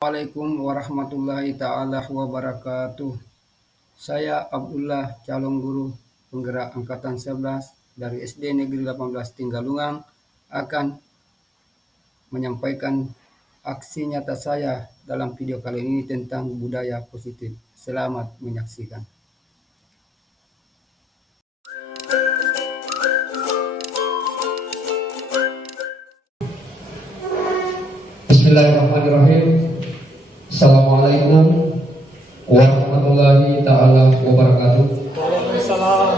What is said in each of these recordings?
Assalamualaikum warahmatullahi taala wabarakatuh. Saya Abdullah, calon guru penggerak angkatan 11 dari SD Negeri 18 Tinggalungang, akan menyampaikan aksi nyata saya dalam video kali ini tentang budaya positif. Selamat menyaksikan. Bismillahirrahmanirrahim. Assalamualaikum warahmatullahi ta'ala wabarakatuh. Waalaikumsalam.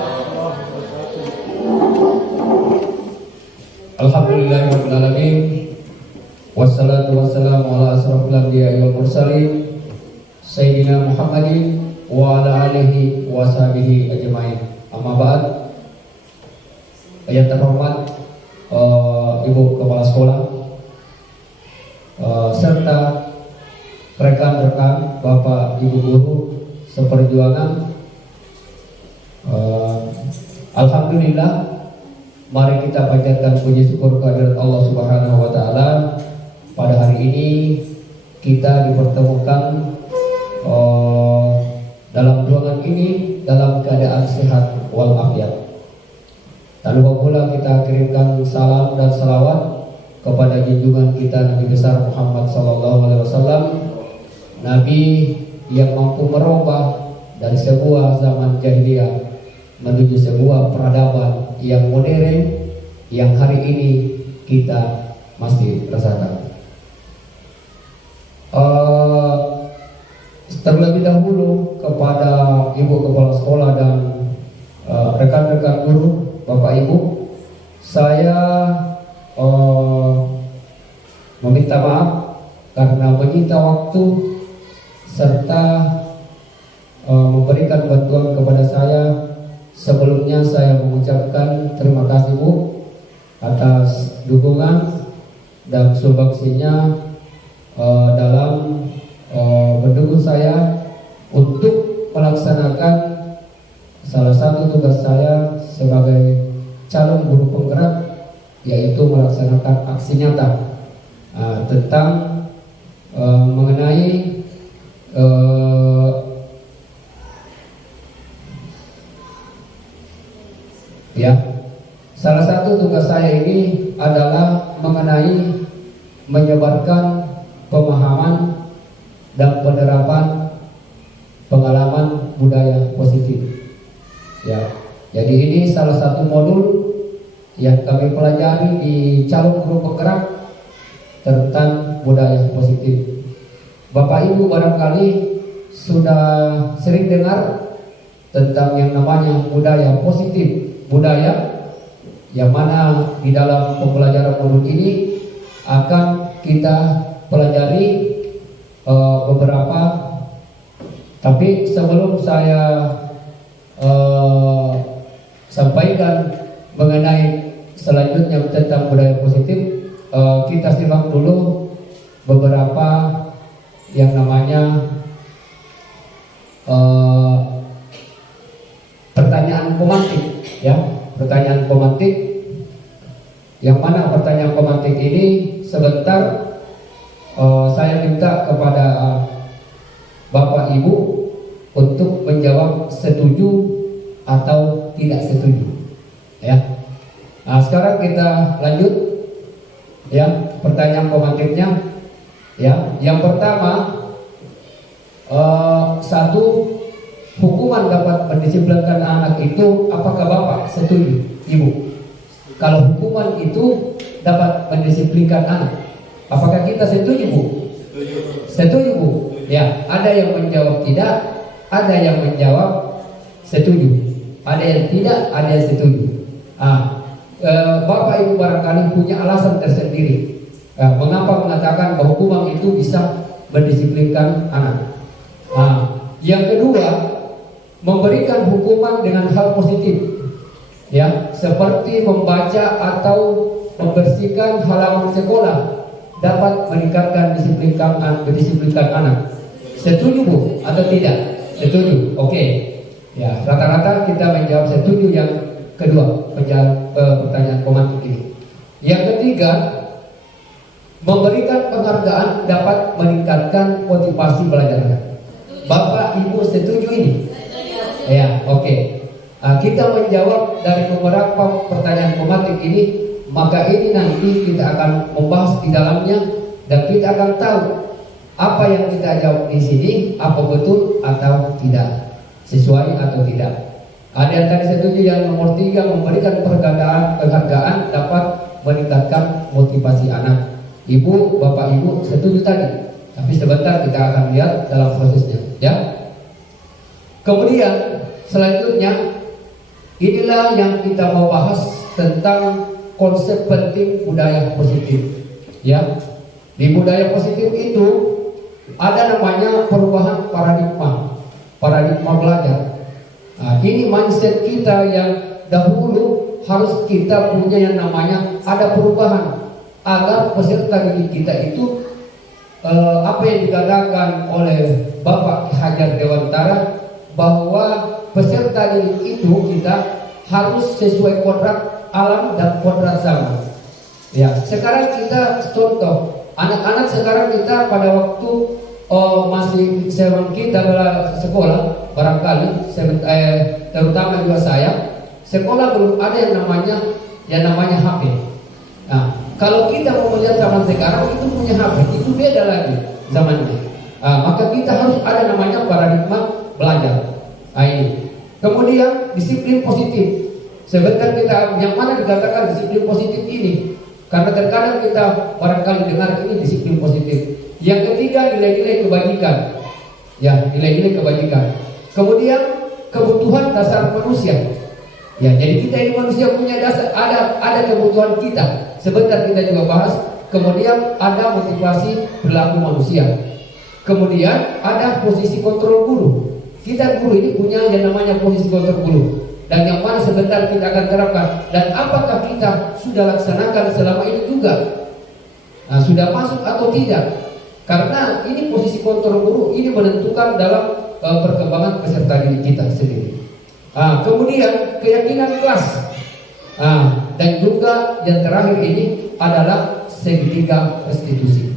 Alhamdulillahirrahmanirrahim. Wassalatu wassalamu ala asrafil anbiya'i wal mursalin Sayyidina Muhammadin wa ala alihi wa sahbihi ajma'in. Amma ba'd. Yang terhormat Ibu Kepala Sekolah serta rekan-rekan, Bapak, Ibu guru seperjuangan. Alhamdulillah, mari kita panjatkan puji syukur kehadirat Allah Subhanahu wa taala. Pada hari ini kita dipertemukan dalam ruangan ini dalam keadaan sehat walafiat. Tak lupa pula kita kirimkan salam dan salawat kepada junjungan kita Nabi besar Muhammad SAW, Nabi yang mampu merubah dari sebuah zaman jahiliyah menuju sebuah peradaban yang modern yang hari ini kita masih rasakan. Terlebih dahulu kepada Ibu Kepala Sekolah dan rekan-rekan guru, Bapak Ibu, saya meminta maaf karena menyita waktu serta memberikan bantuan kepada saya. Sebelumnya saya mengucapkan terima kasih Bu atas dukungan dan sumbangsinya dalam mendukung saya untuk melaksanakan salah satu tugas saya sebagai calon guru penggerak, yaitu melaksanakan aksi nyata tentang mengenai salah satu tugas saya ini adalah mengenai menyebarkan pemahaman dan penerapan pengalaman budaya positif. Jadi ini salah satu modul yang kami pelajari di calon guru penggerak tentang budaya positif. Bapak Ibu barangkali sudah sering dengar tentang yang namanya budaya positif, budaya yang mana di dalam pembelajaran modul ini akan kita pelajari beberapa. Tapi sebelum saya sampaikan mengenai selanjutnya tentang budaya positif, kita simak dulu beberapa yang namanya pertanyaan pemantik, pertanyaan pemantik, yang mana pertanyaan pemantik ini sebentar saya minta kepada Bapak Ibu untuk menjawab setuju atau tidak setuju. Nah, sekarang kita lanjut pertanyaan pemantiknya. Yang pertama, satu, hukuman dapat mendisiplinkan anak itu, apakah Bapak setuju? Ibu, kalau hukuman itu dapat mendisiplinkan anak, apakah kita setuju Bu? Setuju Bu? Ada yang menjawab tidak, ada yang menjawab setuju, ada yang tidak, ada yang setuju. Bapak Ibu barangkali punya alasan tersendiri mengapa mengatakan bahwa hukuman itu bisa mendisiplinkan anak. Yang kedua, memberikan hukuman dengan hal positif, seperti membaca atau membersihkan halaman sekolah dapat meningkatkan mendisiplinkan anak. Setuju Bu atau tidak? Setuju. Oke. Rata-rata kita menjawab setuju yang kedua pertanyaan pemantik ini. Yang ketiga, Memberikan penghargaan dapat meningkatkan motivasi belajarnya. Bapak Ibu setuju ini? Ya, oke. Kita menjawab dari beberapa pertanyaan tematik ini, maka ini nanti kita akan membahas di dalamnya dan kita akan tahu apa yang kita jawab di sini, apa betul atau tidak, sesuai atau tidak. Ada yang tadi setuju yang nomor 3, memberikan penghargaan dapat meningkatkan motivasi anak. Ibu, Bapak Ibu setuju tadi, tapi sebentar kita akan lihat dalam prosesnya, ya. Kemudian selanjutnya, inilah yang kita mau bahas tentang konsep penting budaya positif, ya. Di budaya positif itu ada namanya perubahan paradigma belajar. Nah, ini mindset kita yang dahulu harus kita punya yang namanya ada perubahan agar peserta didik kita itu apa yang dikatakan oleh Bapak Hajar Dewantara, bahwa peserta didik itu kita harus sesuai kodrat alam dan kodrat zaman. Ya, sekarang kita contoh anak-anak sekarang kita pada waktu masih zaman kita sekolah, barangkali terutama juga saya, sekolah belum ada yang namanya HP. Nah, kalau kita mau melihat zaman sekarang itu punya HP, itu beda lagi zamannya. Maka kita harus ada namanya paradigma belajar. Ini. Kemudian disiplin positif. Sebentar kita yang mana dikatakan disiplin positif ini? Karena terkadang kita barangkali dengar ini disiplin positif. Yang ketiga, nilai-nilai kebajikan. Ya, nilai-nilai kebajikan. Kemudian kebutuhan dasar manusia. Ya, jadi kita ini manusia punya dasar, ada kebutuhan kita. Sebentar kita juga bahas. Kemudian ada motivasi perilaku manusia. Kemudian ada posisi kontrol guru. Kita guru ini punya yang namanya posisi kontrol guru. Dan yang mana sebentar kita akan terapkan. Dan apakah kita sudah laksanakan selama ini juga? Nah, sudah masuk atau tidak? Karena ini posisi kontrol guru ini menentukan dalam perkembangan peserta didik kita sendiri. Kemudian keyakinan kelas. Dan juga yang terakhir ini adalah segitiga restitusi.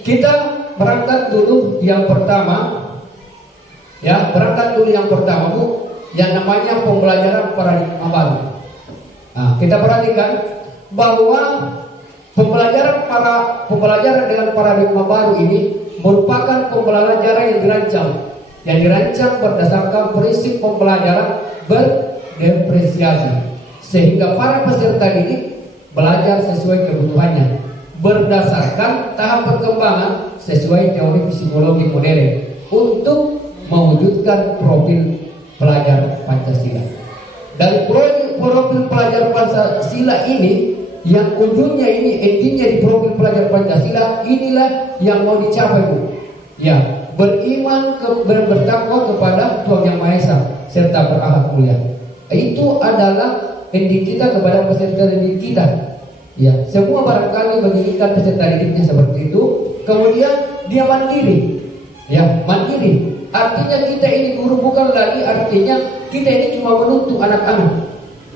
Kita berangkat dulu yang pertama. Ya, berangkat dulu yang pertama, Bu, yang namanya pembelajaran paradigma baru. Kita perhatikan bahwa pembelajaran dengan paradigma baru ini merupakan pembelajaran yang dirancang berdasarkan prinsip pembelajaran berdiferensiasi, sehingga para peserta didik belajar sesuai kebutuhannya berdasarkan tahap perkembangan sesuai teori psikologi modern untuk mewujudkan profil pelajar Pancasila. Dari profil pelajar Pancasila ini, yang ujungnya ini intinya di profil pelajar Pancasila, inilah yang mau dicapai, Bu. Ya, beriman bertakwa kepada Tuhan Yang Maha Esa serta berakhlak mulia. Itu adalah inti kita kepada peserta didik kita. Ya, semua barangkali menginginkan peserta didiknya seperti itu. Kemudian dia mandiri. Ya, mandiri. Artinya kita ini guru bukan lagi artinya kita ini cuma menuntut anak-anak.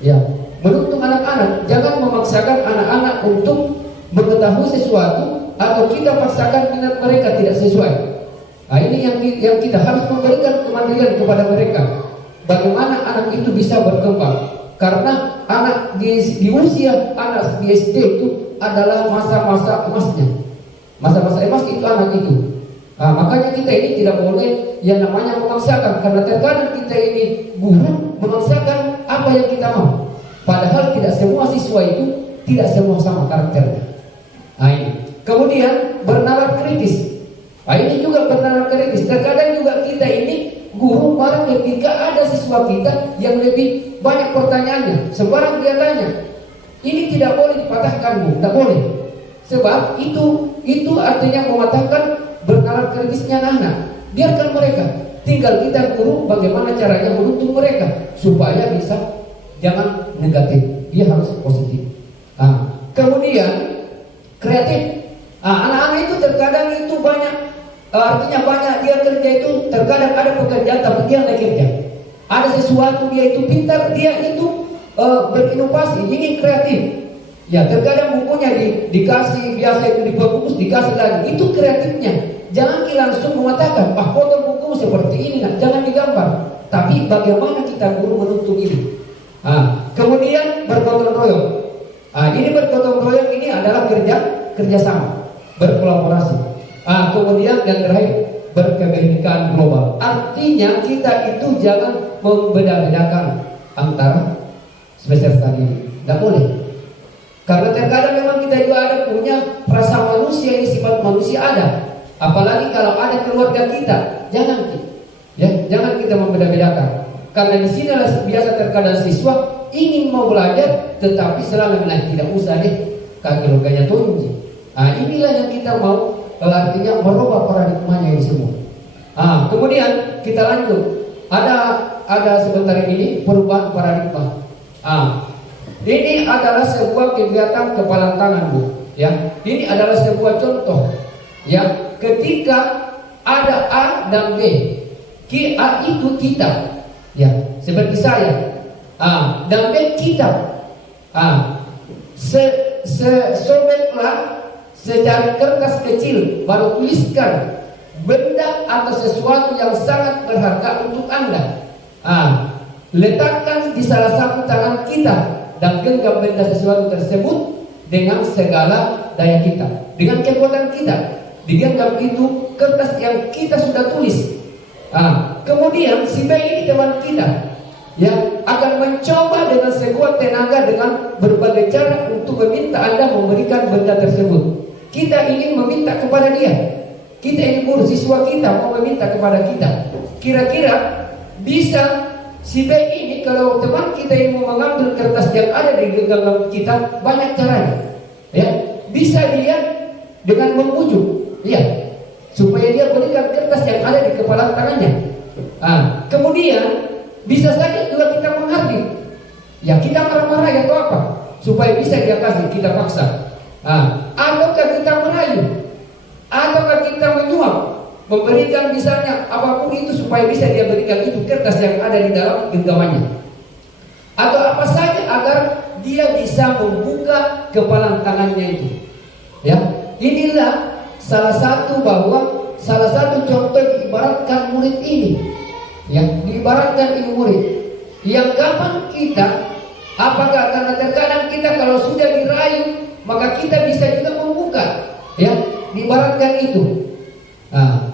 Ya, menuntut anak-anak, jangan memaksakan anak-anak untuk mengetahui sesuatu atau kita paksakan minat mereka tidak sesuai. Ini yang kita harus memberikan kemandirian kepada mereka. Bagaimana anak itu bisa berkembang? Karena anak di usia anak di SD itu adalah masa-masa emasnya. Masa-masa emas itu anak itu. Makanya kita ini tidak boleh yang namanya memaksakan, karena terkadang kita ini guru memaksakan apa yang kita mau. Padahal tidak semua siswa itu tidak semua sama karakternya. Ini. Kemudian bernalar kritis. Ini juga bernalar kritis. Terkadang juga kita ini guru marah ketika ada siswa kita yang lebih banyak pertanyaannya. Sembarang dia tanya. Ini tidak boleh dipatahkan, Bu. Tidak boleh. Sebab itu artinya mematahkan bernalar kritisnya anak-anak. Biarkan mereka. Tinggal kita guru bagaimana caranya menuntun mereka supaya bisa jangan negatif, dia harus positif. Kemudian kreatif. Anak-anak itu terkadang itu banyak, artinya banyak dia kerja itu terkadang ada pekerjaan tapi dia nggak kerja. Ada sesuatu dia itu pintar, dia itu berinovasi, ini kreatif. Ya, terkadang bukunya dikasih biasa itu dibungkus, dikasih lagi. Itu kreatifnya. Jangan langsung mengatakan, potong buku seperti ini, nah, jangan digambar. Tapi bagaimana kita guru menuntut ini? Kemudian bergotong royong. Ini bergotong royong ini adalah kerjasama, berkolaborasi. Kemudian yang terakhir, berkebinekaan global. Artinya kita itu jangan membeda-bedakan antara spesies tadi. Tidak boleh. Karena terkadang memang kita juga ada punya rasa manusia, ini sifat manusia ada. Apalagi kalau ada keluarga kita, jangan kita membeda-bedakan. Karena di sini biasa terkadang siswa ingin mau belajar, tetapi selama tidak usah deh, keluarganya tunjuk. Inilah yang kita mau, artinya merubah paradigmanya ini semua. Kemudian kita lanjut. Ada sebentar ini perubahan paradigma. Ini adalah sebuah kegiatan kepala tangan, Bu. Ya, ini adalah sebuah contoh. Ya, ketika ada A dan B, A itu kita, ya, seperti saya. Dan B kita. Sobeklah secari kertas kecil, baru tuliskan benda atau sesuatu yang sangat berharga untuk Anda. Letakkan di salah satu tangan kita dan genggam benda sesuatu tersebut dengan segala daya kita, dengan kekuatan kita. Digenggam itu kertas yang kita sudah tulis. Kemudian si B ini teman kita, ya, akan mencoba dengan sekuat tenaga dengan berbagai cara untuk meminta Anda memberikan benda tersebut. Kita ingin meminta kepada dia. Kita ingin guru siswa kita mau meminta kepada kita. Kira-kira bisa si B ini, kalau teman kita yang mau mengambil kertas yang ada di genggaman kita, banyak caranya. Ya, bisa dilihat dengan membujuk, ya, supaya dia berikan kertas yang ada di kepala tangannya. Kemudian bisa saja juga kita menghardik, ya, kita marah-marah atau apa, supaya bisa dia kasih, kita paksa. Ataukah kita merayu, ataukah kita menyuap, memberikan misalnya apapun itu supaya bisa dia berikan itu kertas yang ada di dalam genggamannya, atau apa saja agar dia bisa membuka kepala tangannya itu. Ya, inilah salah satu contoh diibaratkan murid ini. Ya, diibaratkan ini murid yang kapan kita, apakah karena terkadang kita kalau sudah dirayu maka kita bisa juga membuka, ya, diibaratkan itu.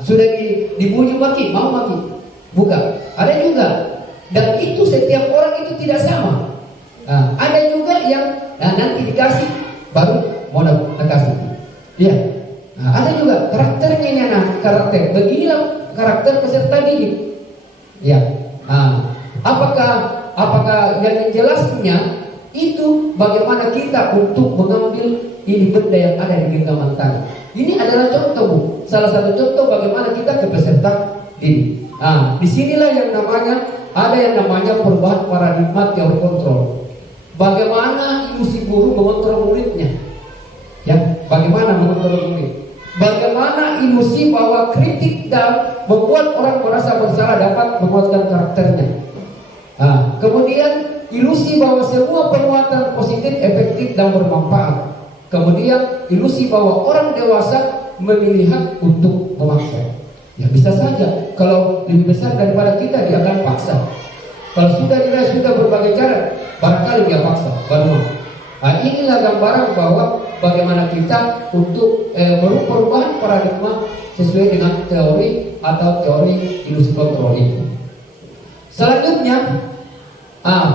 Sudah dibujuk maki, mau maki, buka. Ada juga, dan itu setiap orang itu tidak sama. Ada juga yang nanti dikasih baru mau dikasih. Ya, ada juga karakternya, karakter. Beginilah karakter peserta didik. Ya, apakah yang jelasnya itu bagaimana kita untuk mengambil ini benda yang ada di genggaman tangan. Ini adalah contoh, Bu. Salah satu contoh bagaimana kita ke peserta didik. Disinilah yang namanya perubahan paradigma teori kontrol. Bagaimana ilusi guru mengontrol muridnya, ya, bagaimana mengontrol murid. Bagaimana ilusi bahwa kritik dan membuat orang merasa bersalah dapat menguatkan karakternya. Kemudian ilusi bahwa semua penguatan positif efektif dan bermanfaat. Kemudian ilusi bahwa orang dewasa memilih hak untuk memaksa. Ya, bisa saja kalau lebih besar daripada kita dia akan paksa. Kalau sudah berbagai cara, barangkali dia paksa baru. Inilah gambaran bahwa bagaimana kita untuk perubahan paradigma sesuai dengan teori atau teori ilusi kontrol itu. Selanjutnya,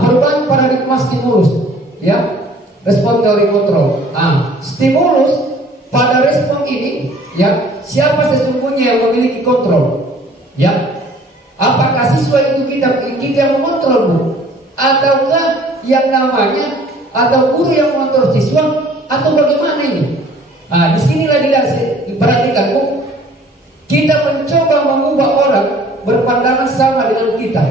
perubahan paradigma stimulus, ya, respon teori kontrol. Stimulus pada respon ini, ya, siapa sesungguhnya yang memiliki kontrol? Ya, apakah siswa itu kita yang mengontrol, Bu? Ataukah yang namanya atau guru yang mengontrol siswa, atau bagaimana ini? Disinilah diperhatikan, Bu. Kita mencoba mengubah orang berpandangan sama dengan kita.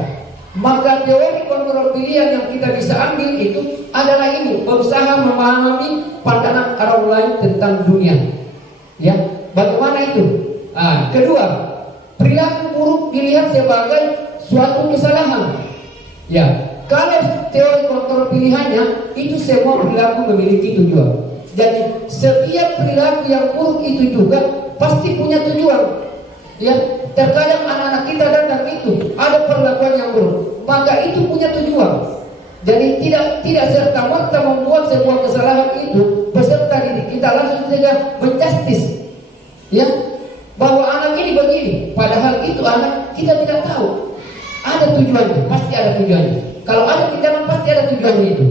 Maka teori kontrol pilihan yang kita bisa ambil itu adalah ini, berusaha memahami pandangan orang lain tentang dunia. Ya, bagaimana itu? Kedua, perilaku buruk dilihat sebagai suatu kesalahan. Ya, Kalau teori kontrol pilihannya itu semua perilaku memiliki tujuan. Jadi setiap perilaku yang buruk itu juga pasti punya tujuan. Ya, terkadang anak-anak kita datang itu ada perlakuan yang buruk, maka itu punya tujuan. Jadi tidak serta merta membuat sebuah kesalahan itu peserta didik kita langsung saja menjustis, ya, bahwa anak ini begini, padahal itu anak kita tidak tahu. Ada tujuannya, pasti ada tujuannya. Kalau ada tindakan pasti ada tujuannya itu.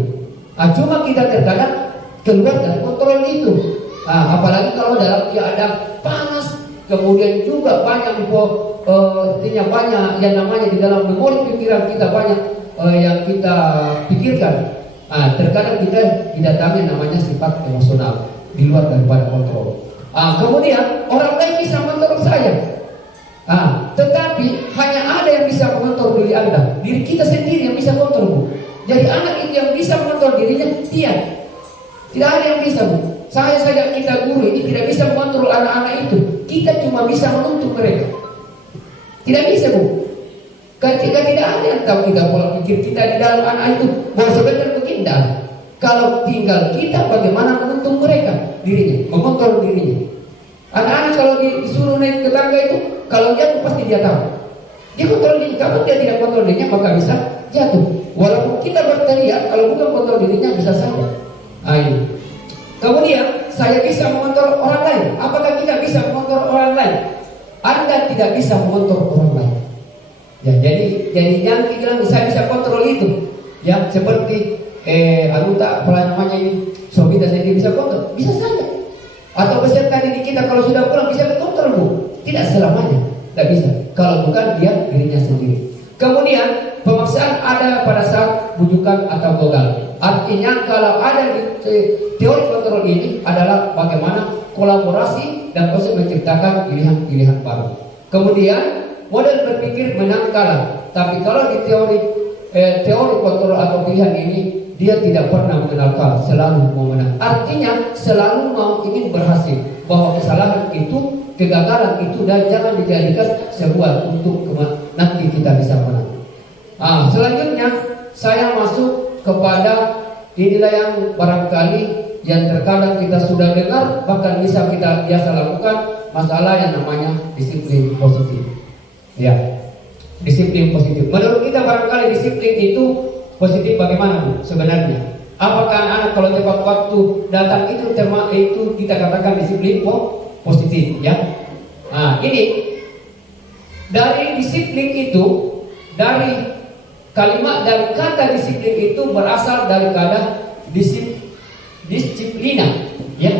Cuma kita terkadang keluar dari kontrol itu. Apalagi kalau dalam keadaan panas, kemudian juga banyak banyak yang namanya di dalam memori pikiran kita banyak yang kita pikirkan. Terkadang kita didatangi namanya sifat emosional di luar daripada kontrol. Kemudian orang lain bisa mengontrol saya. Tetapi hanya ada yang bisa mengontrol diri Anda. Diri kita sendiri yang bisa kontrol, Bu. Jadi anak itu yang bisa mengontrol dirinya dia. Tidak ada yang bisa, Bu. Saya saja kita guru ini tidak bisa mengontrol anak-anak itu. Kita cuma bisa menuntut mereka. Tidak bisa, Bu. Ketika tidak ada yang tahu kita pola pikir kita di dalam anak itu, bahwa sebenarnya begini. Kalau tinggal kita bagaimana menuntut mereka dirinya, mengontrol dirinya. Anak-anak kalau disuruh naik ke tangga itu, kalau jatuh pasti dia tahu. Dia kontrol dirinya. Kalau dia tidak kontrol dirinya maka bisa jatuh. Walaupun kita berteriak, kalau bukan kontrol dirinya bisa saja. Ini. Kemudian saya bisa mengontrol orang lain. Apakah kita bisa mengontrol orang lain? Anda tidak bisa mengontrol orang lain. Ya, jadi jangan bilang saya bisa kontrol itu. Ya, seperti anggota apa namanya ini, suami saya bisa kontrol, bisa saja. Atau peserta didik kita kalau sudah pulang bisa kontrol, Bu. Tidak selamanya, tidak bisa. Kalau bukan dia dirinya sendiri. Kemudian pemaksaan ada pada saat bujukan atau gogal. Artinya kalau ada di teori kontrol ini adalah bagaimana kolaborasi dan proses menciptakan pilihan-pilihan baru. Kemudian model berpikir menang kalah. Tapi kalau di teori kontrol atau pilihan ini dia tidak pernah mengenal kalah, selalu mau menang. Artinya selalu mau ingin berhasil. Bahwa kesalahan itu, kegagalan itu dan jangan dijadikan sebuah untuk nanti kita bisa menang. Selanjutnya saya masuk kepada inilah yang barangkali yang terkadang kita sudah dengar, bahkan bisa kita biasa lakukan, masalah yang namanya disiplin positif. Ya, disiplin positif. Menurut kita barangkali disiplin itu positif bagaimana, Bu? Sebenarnya, apakah anak-anak kalau tepat waktu datang itu kita katakan disiplin positif, ya? Ini dari disiplin itu, dari kalimat dari kata disiplin itu berasal dari kata disiplina, ya.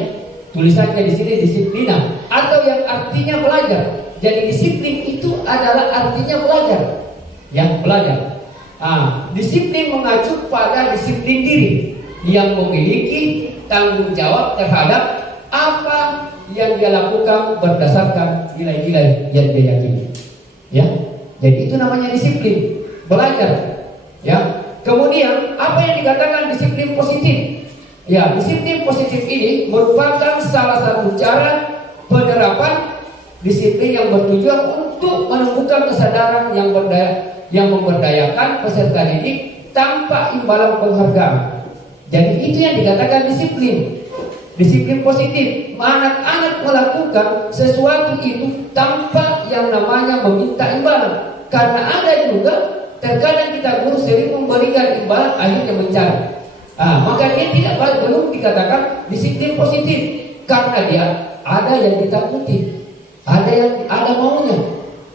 Tulisannya di sini disiplina atau yang artinya belajar. Jadi disiplin itu adalah artinya belajar, ya, belajar. Disiplin mengacu pada disiplin diri yang memiliki tanggung jawab terhadap apa yang dia lakukan berdasarkan nilai-nilai yang dia yakini. Ya, jadi itu namanya disiplin, belajar. Ya, kemudian apa yang dikatakan disiplin positif? Ya, disiplin positif ini merupakan salah satu cara penerapan disiplin yang bertujuan untuk menumbuhkan kesadaran yang memberdayakan peserta didik tanpa imbalan penghargaan. Jadi itu yang dikatakan disiplin. Disiplin positif, anak-anak melakukan sesuatu itu tanpa yang namanya meminta imbalan. Karena ada juga terkadang kita guru sering memberikan imbalan akhirnya mencari. Maka dia belum dikatakan disiplin positif karena dia ada yang ditakuti, ada maunya.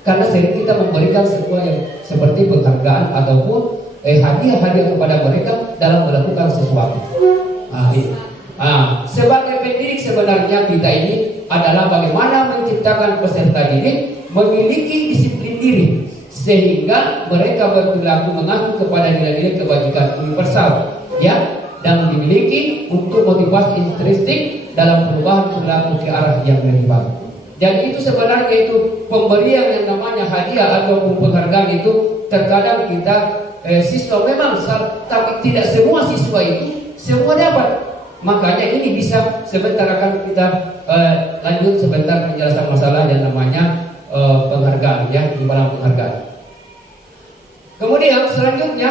Karena sering kita memberikan sebuah yang seperti penghargaan ataupun hadiah-hadiah kepada mereka dalam melakukan sesuatu. Sebagai pendidik sebenarnya kita ini adalah bagaimana menciptakan peserta didik memiliki disiplin diri sehingga mereka berperilaku mengacu kepada nilai-nilai kebajikan universal, ya, dan memiliki untuk motivasi intrinsik dalam perubahan perilaku ke arah yang lebih baik. Jadi itu sebenarnya itu pemberian yang namanya hadiah ataupun penghargaan itu terkadang kita siswa memang, tapi tidak semua siswa itu semua dapat. Makanya ini bisa sebentar akan kita lanjut sebentar menjelaskan masalah yang namanya penghargaan, ya, imbalan penghargaan. Kemudian selanjutnya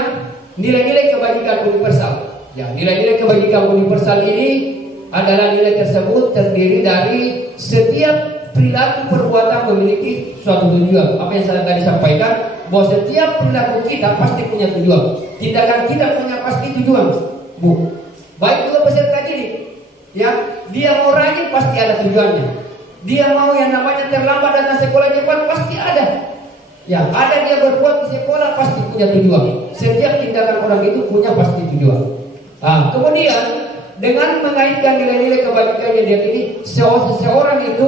nilai-nilai kebajikan universal. Ya, nilai-nilai kebajikan universal ini adalah nilai tersebut terdiri dari setiap perilaku perbuatan memiliki suatu tujuan. Apa yang saya tadi sampaikan, bahwa setiap perilaku kita pasti punya tujuan. Tindakan kita punya pasti tujuan. Bu, baik juga peserta didik. Ya, dia mau rajin pasti ada tujuannya. Dia mau yang namanya terlambat datang sekolah cepat pasti ada. Ya, ada dia berbuat di sekolah pasti punya tujuan. Setiap tindakan orang itu punya pasti tujuan. Kemudian dengan mengaitkan nilai-nilai kebajikan yang diyakini seseorang itu,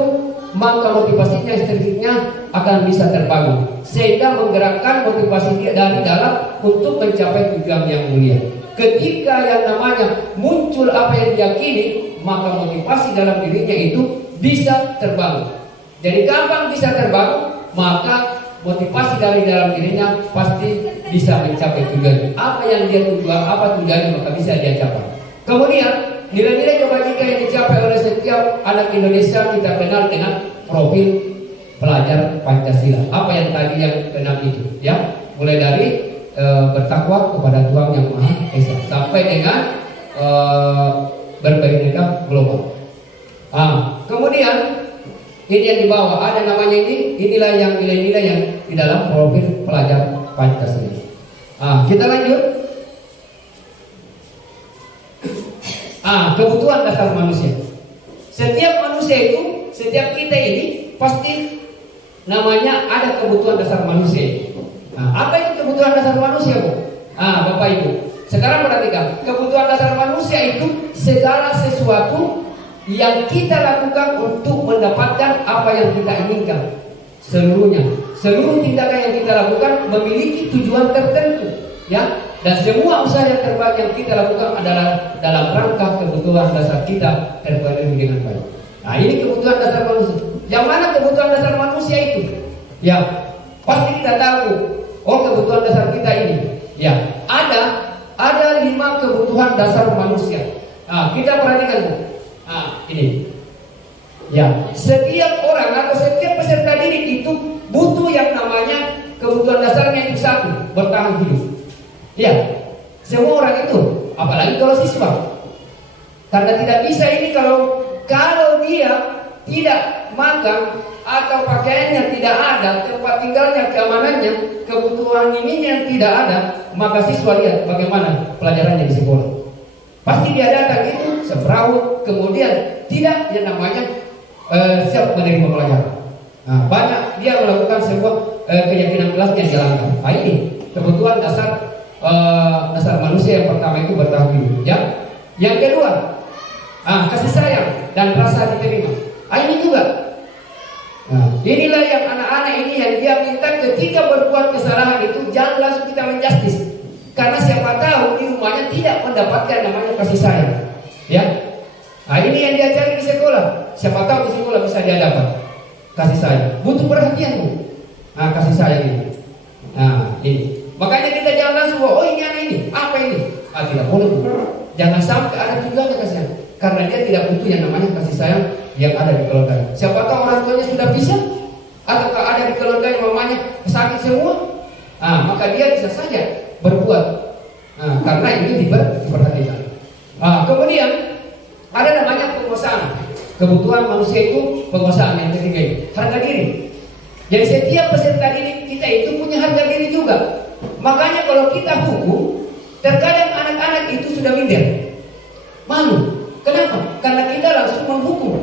maka motivasinya intrinsiknya akan bisa terbangun sehingga menggerakkan motivasi dia dari dalam untuk mencapai tujuan yang mulia. Ketika yang namanya muncul apa yang diyakini, maka motivasi dalam dirinya itu bisa terbangun. Jadi kapan bisa terbangun? Maka motivasi dari dalam dirinya pasti bisa mencapai tujuan. Apa yang dia tujuan, apa tujuannya, maka bisa dia capai. Kemudian nilai-nilai kebajikan yang dicapai oleh setiap anak Indonesia kita kenal dengan profil pelajar Pancasila. Apa yang tadi yang keenam itu, ya, mulai dari bertakwa kepada Tuhan Yang Maha Esa sampai dengan berbineka global. Kemudian ini yang dibawa ada namanya inilah yang nilai-nilai yang di dalam profil pelajar Pancasila. Kita lanjut. Kebutuhan dasar manusia. Setiap manusia itu, setiap kita ini pasti namanya ada kebutuhan dasar manusia. Apa itu kebutuhan dasar manusia, Bu? Bapak Ibu, sekarang perhatikan, kebutuhan dasar manusia itu segala sesuatu yang kita lakukan untuk mendapatkan apa yang kita inginkan. Seluruhnya, seluruh tindakan yang kita lakukan memiliki tujuan tertentu, ya. Dan semua usaha yang terbaik yang kita lakukan adalah dalam rangka kebutuhan dasar kita terpenuhi dengan baik. Ini kebutuhan dasar manusia. Yang mana kebutuhan dasar manusia itu? Ya, pasti kita tahu. Kebutuhan dasar kita ini. Ya, ada 5 kebutuhan dasar manusia. Kita perhatikan, Bu. Ini. Ya, setiap orang atau setiap peserta didik itu butuh yang namanya kebutuhan dasarnya itu satu, bertahan hidup. Ya, semua orang itu, apalagi kalau siswa. Karena tidak bisa ini kalau dia tidak makan atau pakaiannya tidak ada, tempat tinggalnya, keamanannya, kebutuhan ini yang tidak ada, maka siswa lihat bagaimana pelajarannya di sekolah. Pasti dia datang itu semrawut, kemudian tidak yang namanya siap menerima pelajaran. Banyak dia melakukan sebuah keyakinan kelas yang jalankan. Ini kebutuhan dasar manusia yang pertama itu bertahan hidup, ya. Yang kedua, kasih sayang dan rasa diterima. Ini juga. Inilah yang anak-anak ini yang dia minta ketika berbuat kesalahan itu jangan langsung kita menjustis. Karena siapa tahu di rumahnya tidak mendapatkan namanya kasih sayang, ya. Ini yang dia cari di sekolah. Siapa tahu di sekolah bisa dia dapat kasih sayang. Butuh perhatian, Bu. Kasih sayang ini. Ini. Makanya kita jangan langsung, ini anak ini, apa ini? Tidak boleh, Bu. Jangan sampai ada tujuannya kasih sayang. Karena dia tidak butuh yang namanya kasih sayang yang ada di keluarga. Siapa tahu orang tuanya sudah bisa, ataukah ada di keluarga yang mamanya sakit semua, maka dia bisa saja berbuat. Karena ini diperhatikan. Kemudian ada namanya penguasaan. Kebutuhan manusia itu penguasaan yang ketiga ini, harga diri. Jadi setiap peserta didik kita itu punya harga diri juga. Makanya kalau kita hukum, terkadang anak-anak itu sudah minder, malu. Kenapa? Karena kita langsung menghukum.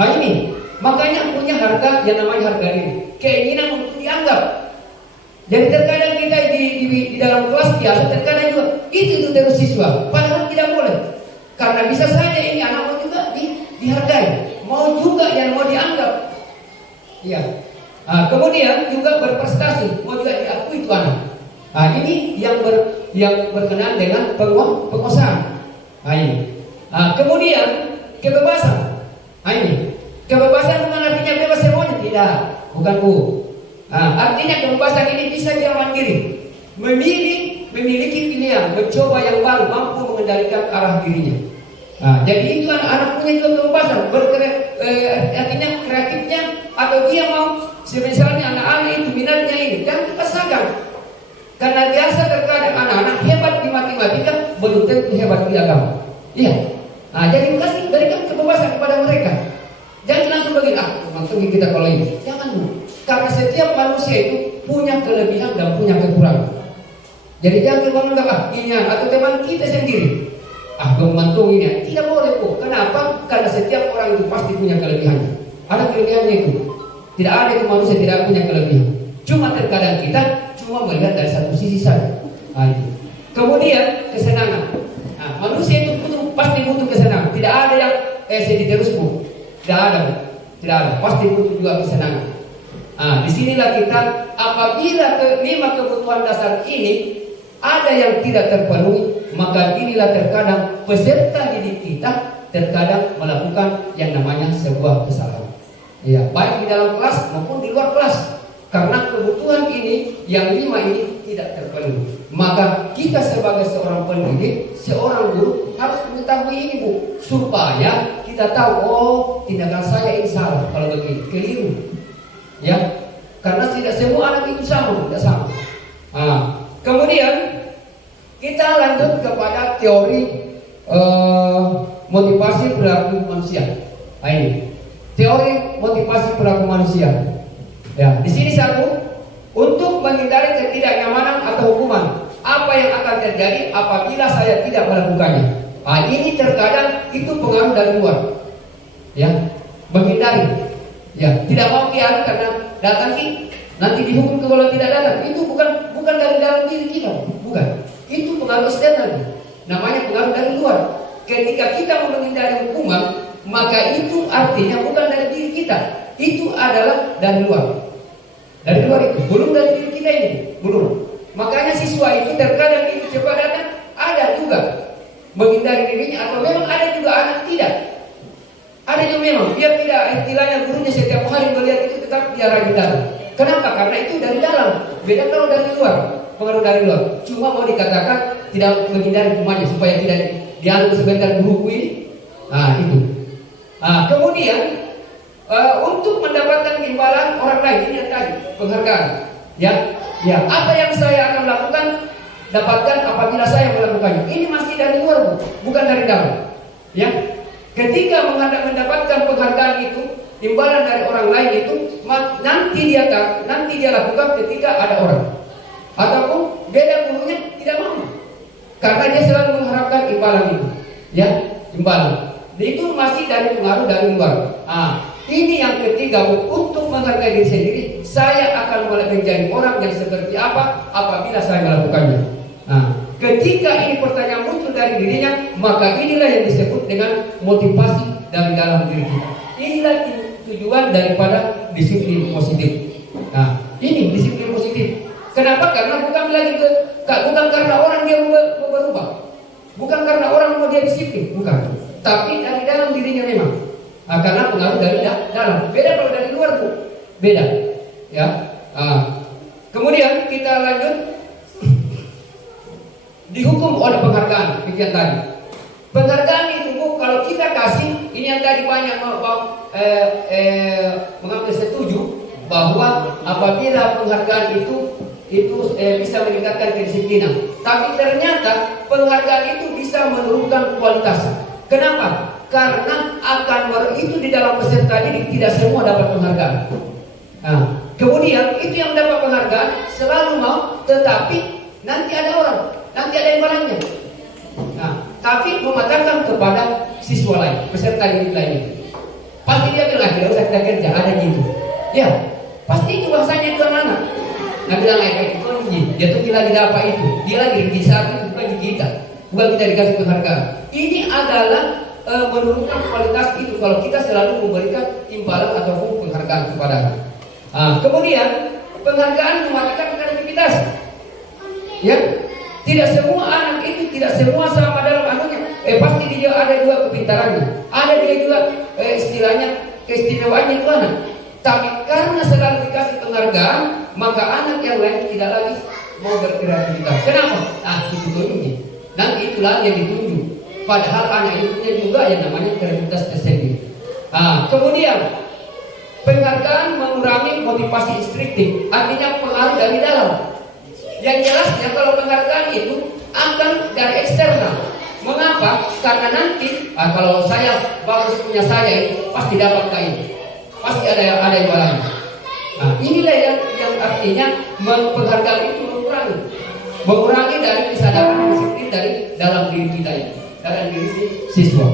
Ini makanya punya harga yang namanya harga diri, keinginan untuk dianggap. Jadi terkadang kita di dalam kelas biasa terkadang juga itu terus siswa, padahal tidak boleh. Karena bisa saja ini anak mau juga dihargai, mau juga yang mau dianggap. Ya. Kemudian juga berprestasi, mau juga diakui itu anak. Ini yang berkenaan dengan penguasaan. Ini. Kemudian kebebasan. Ini. Kebebasan bukan artinya bebas semuanya, tidak. Bukan, Bu. Artinya kebebasan ini bisa dia mandiri, memiliki pilihan, mencoba yang baru, mampu mengendalikan arah dirinya. Jadi itu anak-anak punya juga kebebasan, artinya kreatifnya, atau dia mau, misalnya anak-anak itu minatnya ini, jangan dipaksakan. Karena biasa terkadang anak-anak hebat di matematika belum tentu hebat di agama. Iya. Nah, jadi berikan kebebasan kepada mereka. Jangan langsung begini, kita kalau ini. Jangan dulu. Karena setiap manusia itu punya kelebihan dan punya kekurangan. Jadi jangan menganggap ini atau teman kita sendiri. Mengantung ini tidak boleh kok. Kenapa? Karena setiap orang itu pasti punya kelebihannya. Ada kelebihannya itu. Tidak ada itu manusia tidak punya kelebihan. Cuma terkadang kita cuma melihat dari satu sisi saja. Kemudian kesenangan. Manusia itu pasti butuh kesenangan. Tidak ada yang sedih terus bu. Tidak ada. Pasti butuh juga kesenangan. Disinilah kita apabila kelima kebutuhan dasar ini ada yang tidak terpenuhi, maka inilah terkadang peserta didik kita terkadang melakukan yang namanya sebuah kesalahan. Ya, baik di dalam kelas maupun di luar kelas. Karena kebutuhan ini, yang 5 ini tidak terpenuhi. Maka kita sebagai seorang pendidik, seorang guru harus mengetahui ini bu, supaya kita tahu, tindakan saya ini salah kalau begini, keliru. Ya, karena tidak semua anak itu sama, tidak sama. Kemudian kita lanjut kepada teori motivasi perilaku manusia. Ini teori motivasi perilaku manusia. Ya, di sini satu, untuk menghindari ketidaknyamanan atau hukuman, apa yang akan terjadi apabila saya tidak melakukannya. Ini terkadang itu pengaruh dari luar. Ya, menghindari. Ya, tidak mau diadu karena datang nanti dihukum kalau tidak datang. Itu bukan dari dalam diri kita, bukan. Itu pengaruh eksternal. Namanya pengaruh dari luar. Ketika kita menghindari hukuman, maka itu artinya bukan dari diri kita. Itu adalah dari luar. Dari luar itu, belum dari diri kita ini, belum. Makanya siswa itu terkadang itu cepat datang, ada juga menghindari dirinya, atau memang ada juga anak tidak. Ada juga memang dia tidak, istilahnya gurunya setiap hari melihat itu tetap dia rajin datang. Kenapa? Karena itu dari dalam. Beda kalau dari luar, pengaruh dari luar. Cuma mau dikatakan tidak menghindari hukumannya supaya tidak dianggap sebentar guruku ini. Itu. Kemudian untuk mendapatkan imbalan orang lain, ini yang tadi penghargaan. Ya, apa yang saya akan lakukan dapatkan apabila saya melakukannya. Ini masih dari luar, bukan dari dalam. Ya, ketika mendapatkan penghargaan itu, imbalan dari orang lain itu, nanti dia lakukan ketika ada orang, ataupun beda gurunya tidak mau, karena dia selalu mengharapkan imbalan itu. Ya, imbalan. Itu masih dari pengaruh dari luar. Ini yang ketiga, untuk menghargai diri sendiri, saya akan menjadi orang yang seperti apa apabila saya melakukannya. Ketika ini pertanyaan muncul dari dirinya, maka inilah yang disebut dengan motivasi dari dalam diri kita. Inilah tujuan daripada disiplin positif. Ini disiplin positif. Kenapa? Karena bukan karena orang dia mau berubah, bukan karena orang mau dia disiplin, bukan. Tapi dari dalam dirinya memang. Karena pengaruh dari dalam. Beda kalau dari luar bu, beda. Ya. Kemudian kita lanjut. Dihukum oleh penghargaan, pikiran tadi. Penghargaan itu bu, kalau kita kasih, ini yang tadi banyak mengambil setuju bahwa apabila penghargaan itu bisa meningkatkan kedisiplinan. Tapi ternyata penghargaan itu bisa menurunkan kualitas. Kenapa? Karena itu di dalam peserta didik tidak semua dapat penghargaan. Kemudian itu yang dapat penghargaan selalu mau, tetapi nanti ada orang, nanti ada imbalannya. Tapi mematangkan kepada siswa lain, peserta didik lainnya. Pasti dia bilang, tidak usah kita kerja, ada gitu. Ya, pasti itu bahasanya itu anak-anak. Bilang dia tuh lagi dapat itu, dia lagi di saat itu bukan di kita, bukan kita dikasih penghargaan. Ini adalah menurunkan kualitas itu kalau kita selalu memberikan imbalan ataupun penghargaan kepada anak. Kemudian penghargaan mematikan kreativitas. Ya, tidak semua anak itu tidak semua sama dalam anunya. Pasti dia ada juga kepintarannya, ada dia juga istilahnya keistimewaannya itu anak. Tapi karena selalu dikasih penghargaan, maka anak yang lain tidak lagi mau berkreativitas. Kenapa? Itu tunjuknya. Nanti itulah yang ditunjuk. Padahal anak itu punya juga yang namanya kreativitas tersendiri. Kemudian penghargaan mengurangi motivasi instruktif, artinya pengaruh dari dalam. Yang jelasnya kalau penghargaan itu akan dari eksternal. Mengapa? Karena nanti kalau saya bagus punya saya itu pasti dapat kain, pasti ada yang jualan. Nah, inilah yang artinya penghargaan itu mengurangi dari kesadaran disiplin dari dalam diri kita ini, dalam diri siswa.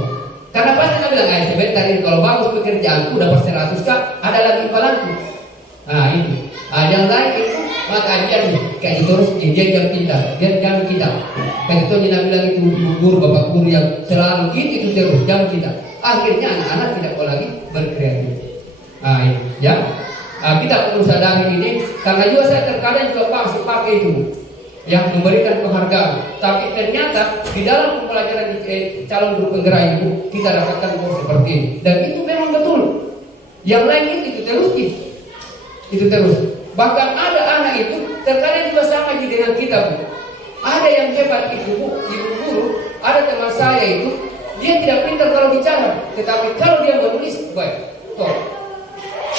Karena pasti kita bilang, sebentar ini kalau bagus pekerjaanku dapat 100 kak, ada lagi imbalanku. Nah ini, yang lain itu maka ajar kayak terus dia jangan kita. Kayak itu kita bilang itu guru bapak guru yang selalu gitu itu terus jangan kita. Akhirnya anak-anak tidak boleh lagi berkreatif. Nah ini, ya. Kita perlu sadari ini karena juga saya terkadang juga pakai itu yang memberikan penghargaan, tapi ternyata di dalam pembelajaran calon guru penggerak itu kita dapatkan seperti ini, dan itu memang betul. Yang lain itu terus. Bahkan ada anak itu terkadang juga sama dengan kita, Bu. Ada yang hebat itu, Bu, ibu guru. Ada teman saya itu dia tidak pintar kalau bicara, tetapi kalau dia menulis baik,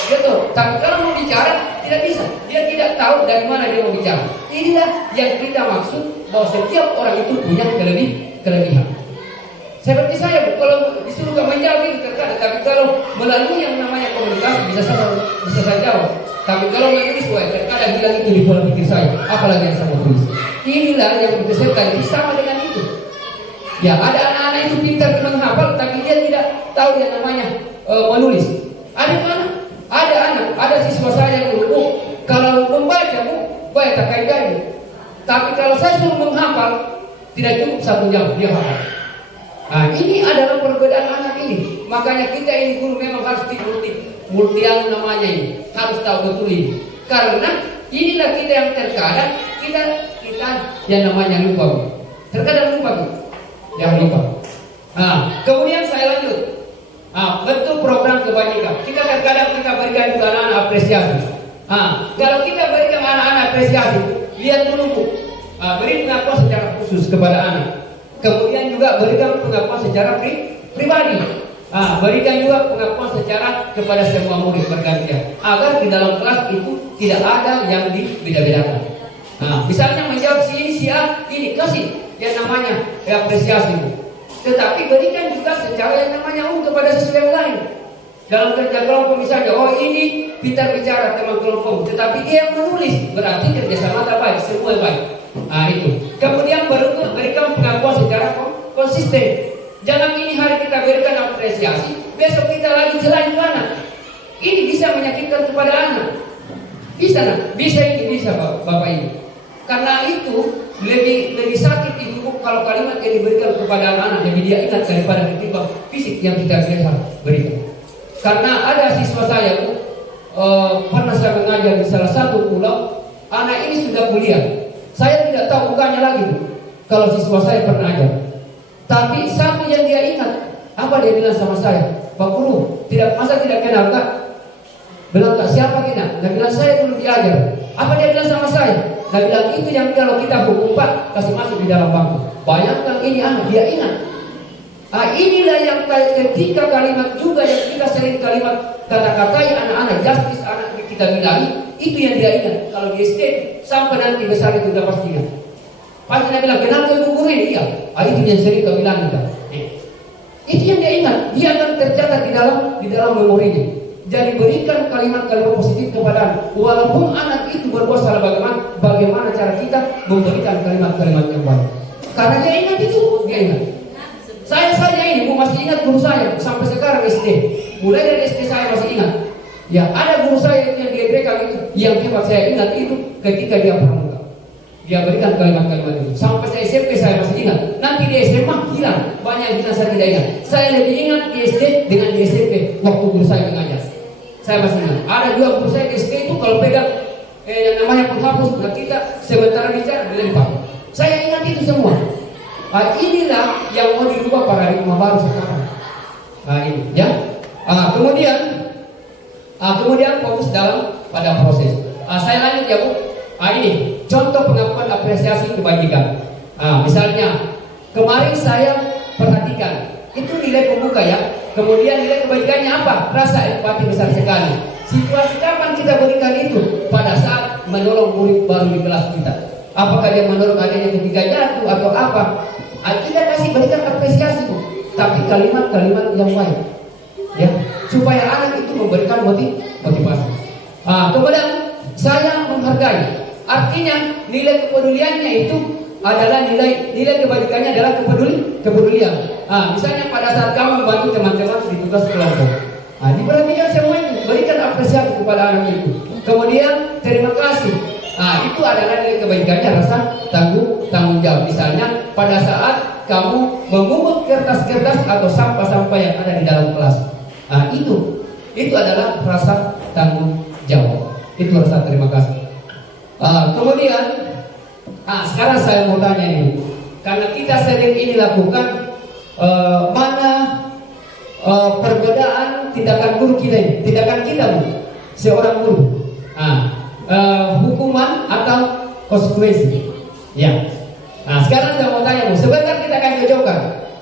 Gitu. Tapi kalau mau bicara tidak bisa. Dia tidak tahu dari mana dia mau bicara. Inilah yang kita maksud bahwa setiap orang itu punya kelebihan. Seperti saya, kalau disuruh menjawab itu terkadang, tapi kalau melalui yang namanya komunikasi bisa saya jawab. Tapi kalau menulis, terkadang bilang itu di pola pikir saya, apalagi yang saya tulis. Inilah yang saya tadi sama dengan itu. Ya, ada anak-anak itu pintar menghafal, tapi dia tidak tahu yang namanya menulis. Ada mana? Ada siswa saya yang dulu, kalau membaca, baik tak kayak. Tapi kalau saya suruh menghafal, tidak cukup 1 jam dia hafal. Nah, ini adalah perbedaan anak ini. Makanya kita ini guru memang harus multian namanya ini, harus tahu betul ini. Karena inilah kita yang terkadang kita yang namanya lupa. Terkadang lupa, yang lupa. Nah, kemudian saya lanjut. Bentuk program kebajikan. Kita kadang-kadang kita berikan juga anak-anak apresiasi. Kalau kita berikan anak-anak apresiasi, lihat dulu, Bu. Beri pengakuan secara khusus kepada anak. Kemudian juga berikan pengakuan secara pribadi. Berikan juga pengakuan secara kepada semua murid bergantian. Agar di dalam kelas itu tidak ada yang dibeda-bedakan. Misalnya menjawab si ini, si A, ini kasih yang namanya apresiasi, Bu. Tetapi berikan juga secara yang namanya kepada siswa yang lain. Dalam kerja kelompok misalnya, ini pintar bicara teman kelompok, tetapi dia yang menulis, berarti kerjasama tak baik, semua baik. Itu. Kemudian berikan pengakuan secara konsisten. Jangan ini hari kita berikan apresiasi, besok kita lagi celah itu anak. Ini bisa menyakitkan kepada anak. Bisa ini bisa Bapak ini. Karena itu lebih sakit ibu kalau kalimat yang diberikan kepada anak-anak jadi dia ingat daripada ketimbang fisik yang kita biasa berikan. Karena ada siswa saya pernah saya mengajar di salah satu pulau, anak ini sudah kuliah. Saya tidak tahu bukannya lagi, Bu, kalau siswa saya pernah ajar. Tapi satu yang dia ingat, apa dia bilang sama saya, Pak Guru, tidak kenal Kak? Bilang Kak, siapa kita? Dia bilang saya dulu diajar. Apa dia bilang sama saya? Dia bilang itu yang kalau kita hukum 4 kasih masuk di dalam bangku. Bayangkan ini anak dia ingat. Inilah yang ketika kalimat juga yang kita sering kalimat kata-katai anak-anak justice anak kita bilangi itu yang dia ingat. Kalau di SD sampai nanti besar itu udah pasti ingat. Pasti dia bilang kenal ibu guru ini, iya. Itu yang sering kau bilang kita. Itu yang dia ingat. Dia akan tercatat di dalam memorinya. Jadi berikan kalimat-kalimat positif kepada anak. Walaupun anak itu berbuat salah, bagaimana cara kita memberikan kalimat-kalimat yang baik. Karena dia ingat itu, dia ingat. Saya saja ini masih ingat guru saya sampai sekarang SD. Mulai dari SD saya masih ingat. Ya, ada guru saya yang di GBK itu, yang hebat saya ingat itu ketika dia pramuka. Dia berikan kalimat-kalimat itu. Sampai saya SMP saya masih ingat. Nanti di SMA hilang, banyak yang saya tidak ingat. Saya lebih ingat di SD dengan di SMP waktu guru saya mengajar. Saya masih ingat. Ada juga guru saya di SD itu kalau pegang yang namanya penghapus, kita sementara bicara dilempar. Saya ingat itu semua. Inilah yang mau dirubah paradigma baru sekarang. Ini ya. Kemudian fokus pada proses. Saya lanjut ya, Bu. Ini contoh pengakuan apresiasi kebajikan. Misalnya kemarin saya perhatikan itu nilai pembuka ya. Kemudian nilai kebajikannya apa? Rasa empati besar sekali. Situasi kapan kita berikan itu? Pada saat menolong murid baru di kelas kita. Apakah dia mendorong adanya ketika jatuh atau apa? Kita kasih berikan apresiasi, Bu. Tapi kalimat-kalimat yang baik, ya, supaya anak itu memberikan motivasi. Kemudian saya menghargai, artinya nilai kepeduliannya itu adalah nilai kebaikannya adalah kepedulian. Misalnya pada saat kamu membantu teman-teman di tugas kelompok, diperhatikan semua itu, berikan apresiasi kepada anak itu. Kemudian terima kasih. Itu adalah nilai kebaikannya, rasa tanggung jawab. Misalnya pada saat kamu memungut kertas-kertas atau sampah-sampah yang ada di dalam kelas, itu adalah rasa tanggung jawab. Itu rasa terima kasih. Kemudian sekarang saya mau tanya ini, karena kita sering ini lakukan, mana perbedaan tindakan guru kita ini, tindakan kita, Bu, seorang guru, hukuman atau konsekuensi, ya. Sekarang saya mau tanya, Bu, sebentar kita akan cocokkan,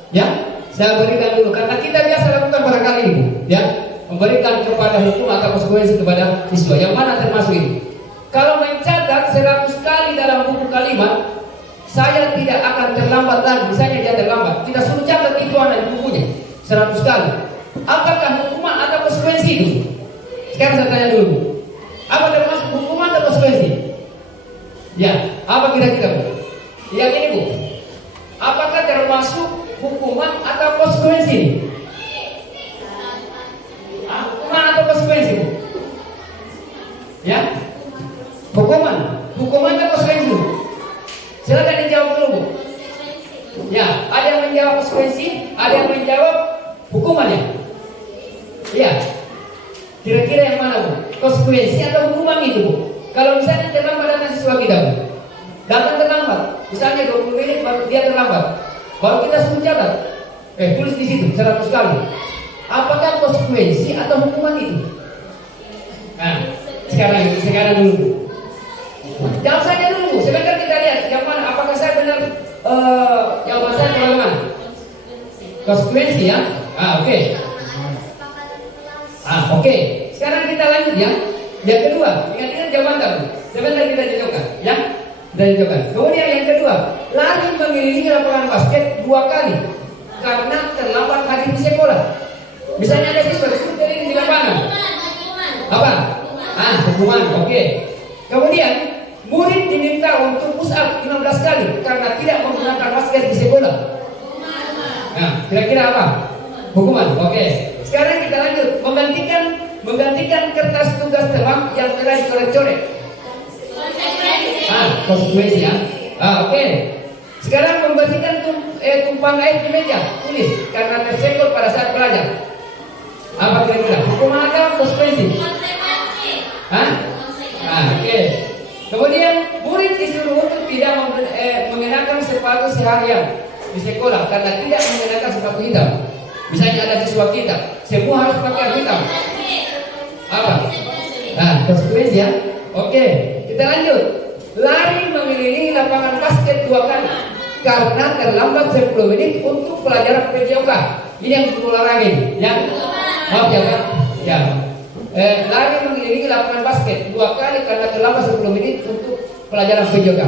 ya. Saya berikan dulu, karena kita biasa lakukan barangkali ini, ya, memberikan kepada hukum atau konsekuensi kepada siswa. Yang mana termasuk ini? Kalau mencatat 100 kali dalam buku kalimat, saya tidak akan terlambat lagi. Misalnya dia terlambat, kita suruh catat itu anak di bukunya 100 kali. Apakah hukuman atau konsekuensi itu? Sekarang saya tanya dulu, apa termasuk hukuman atau konsekuensi? Ya, apa kira-kira, Bu? Yang ini, Bu, apakah termasuk hukuman atau konsekuensi? Hukuman atau konsekuensi, Bu? Ya, hukuman atau konsekuensi? Silakan dijawab dulu, Bu. Ya, ada yang menjawab konsekuensi, ada yang menjawab hukumannya. Ya, kira-kira yang mana, Bu? Konsekuensi atau hukuman itu, Bu? Kalau misalnya terlambat datang siswa kita, Bu, datang terlambat, misalnya 20 menit baru dia terlambat, baru kita suruh catat, tulis di situ 100 kali. Apakah konsekuensi atau hukuman itu? Sekarang dulu. Jawab saja dulu, sebentar kita lihat yang mana. Apakah saya benar jawaban saya teman-teman? Konsekuensi, ya. Oke. Oke. Sekarang kita lanjut, ya. Yang kedua, ingat jawaban tadi. Sebentar kita cocokkan, ya. Kita cocokkan. Kemudian yang kedua, lari mengelilingi lapangan basket 2 kali karena terlambat hadir di sekolah. Misalnya ada siswa disuruh keliling di lapangan. Apa? Hukuman. Oke. Kemudian murid diminta untuk push up 15 kali karena tidak menggunakan masker di sekolah. Kira-kira apa? Hukuman. Oke. Sekarang kita lanjut, menggantikan kertas tugas teman yang telah dicoret-coret. Konsekuensi, ya. Oke. Sekarang membersihkan tumpahan air di meja tulis karena tersenggol pada saat belajar. Apa kira-kira? Hukuman atau konsekuensi? Oke. Kemudian murid disuruh untuk tidak mengenakan sepatu seharian di sekolah karena tidak mengenakan sepatu hitam. Misalnya ada siswa kita, semua harus pakai hitam. Apa? Konsekuensi, ya. Oke, kita lanjut. Lari mengelilingi lapangan basket 2 kali karena terlambat 10 menit untuk pelajaran PJOK. Ini yang olahraga ini, ya. Maaf ya, Pak. Ya. Lari mengelilingi lapangan basket 2 kali karena terlambat 10 menit untuk pelajaran PJOK.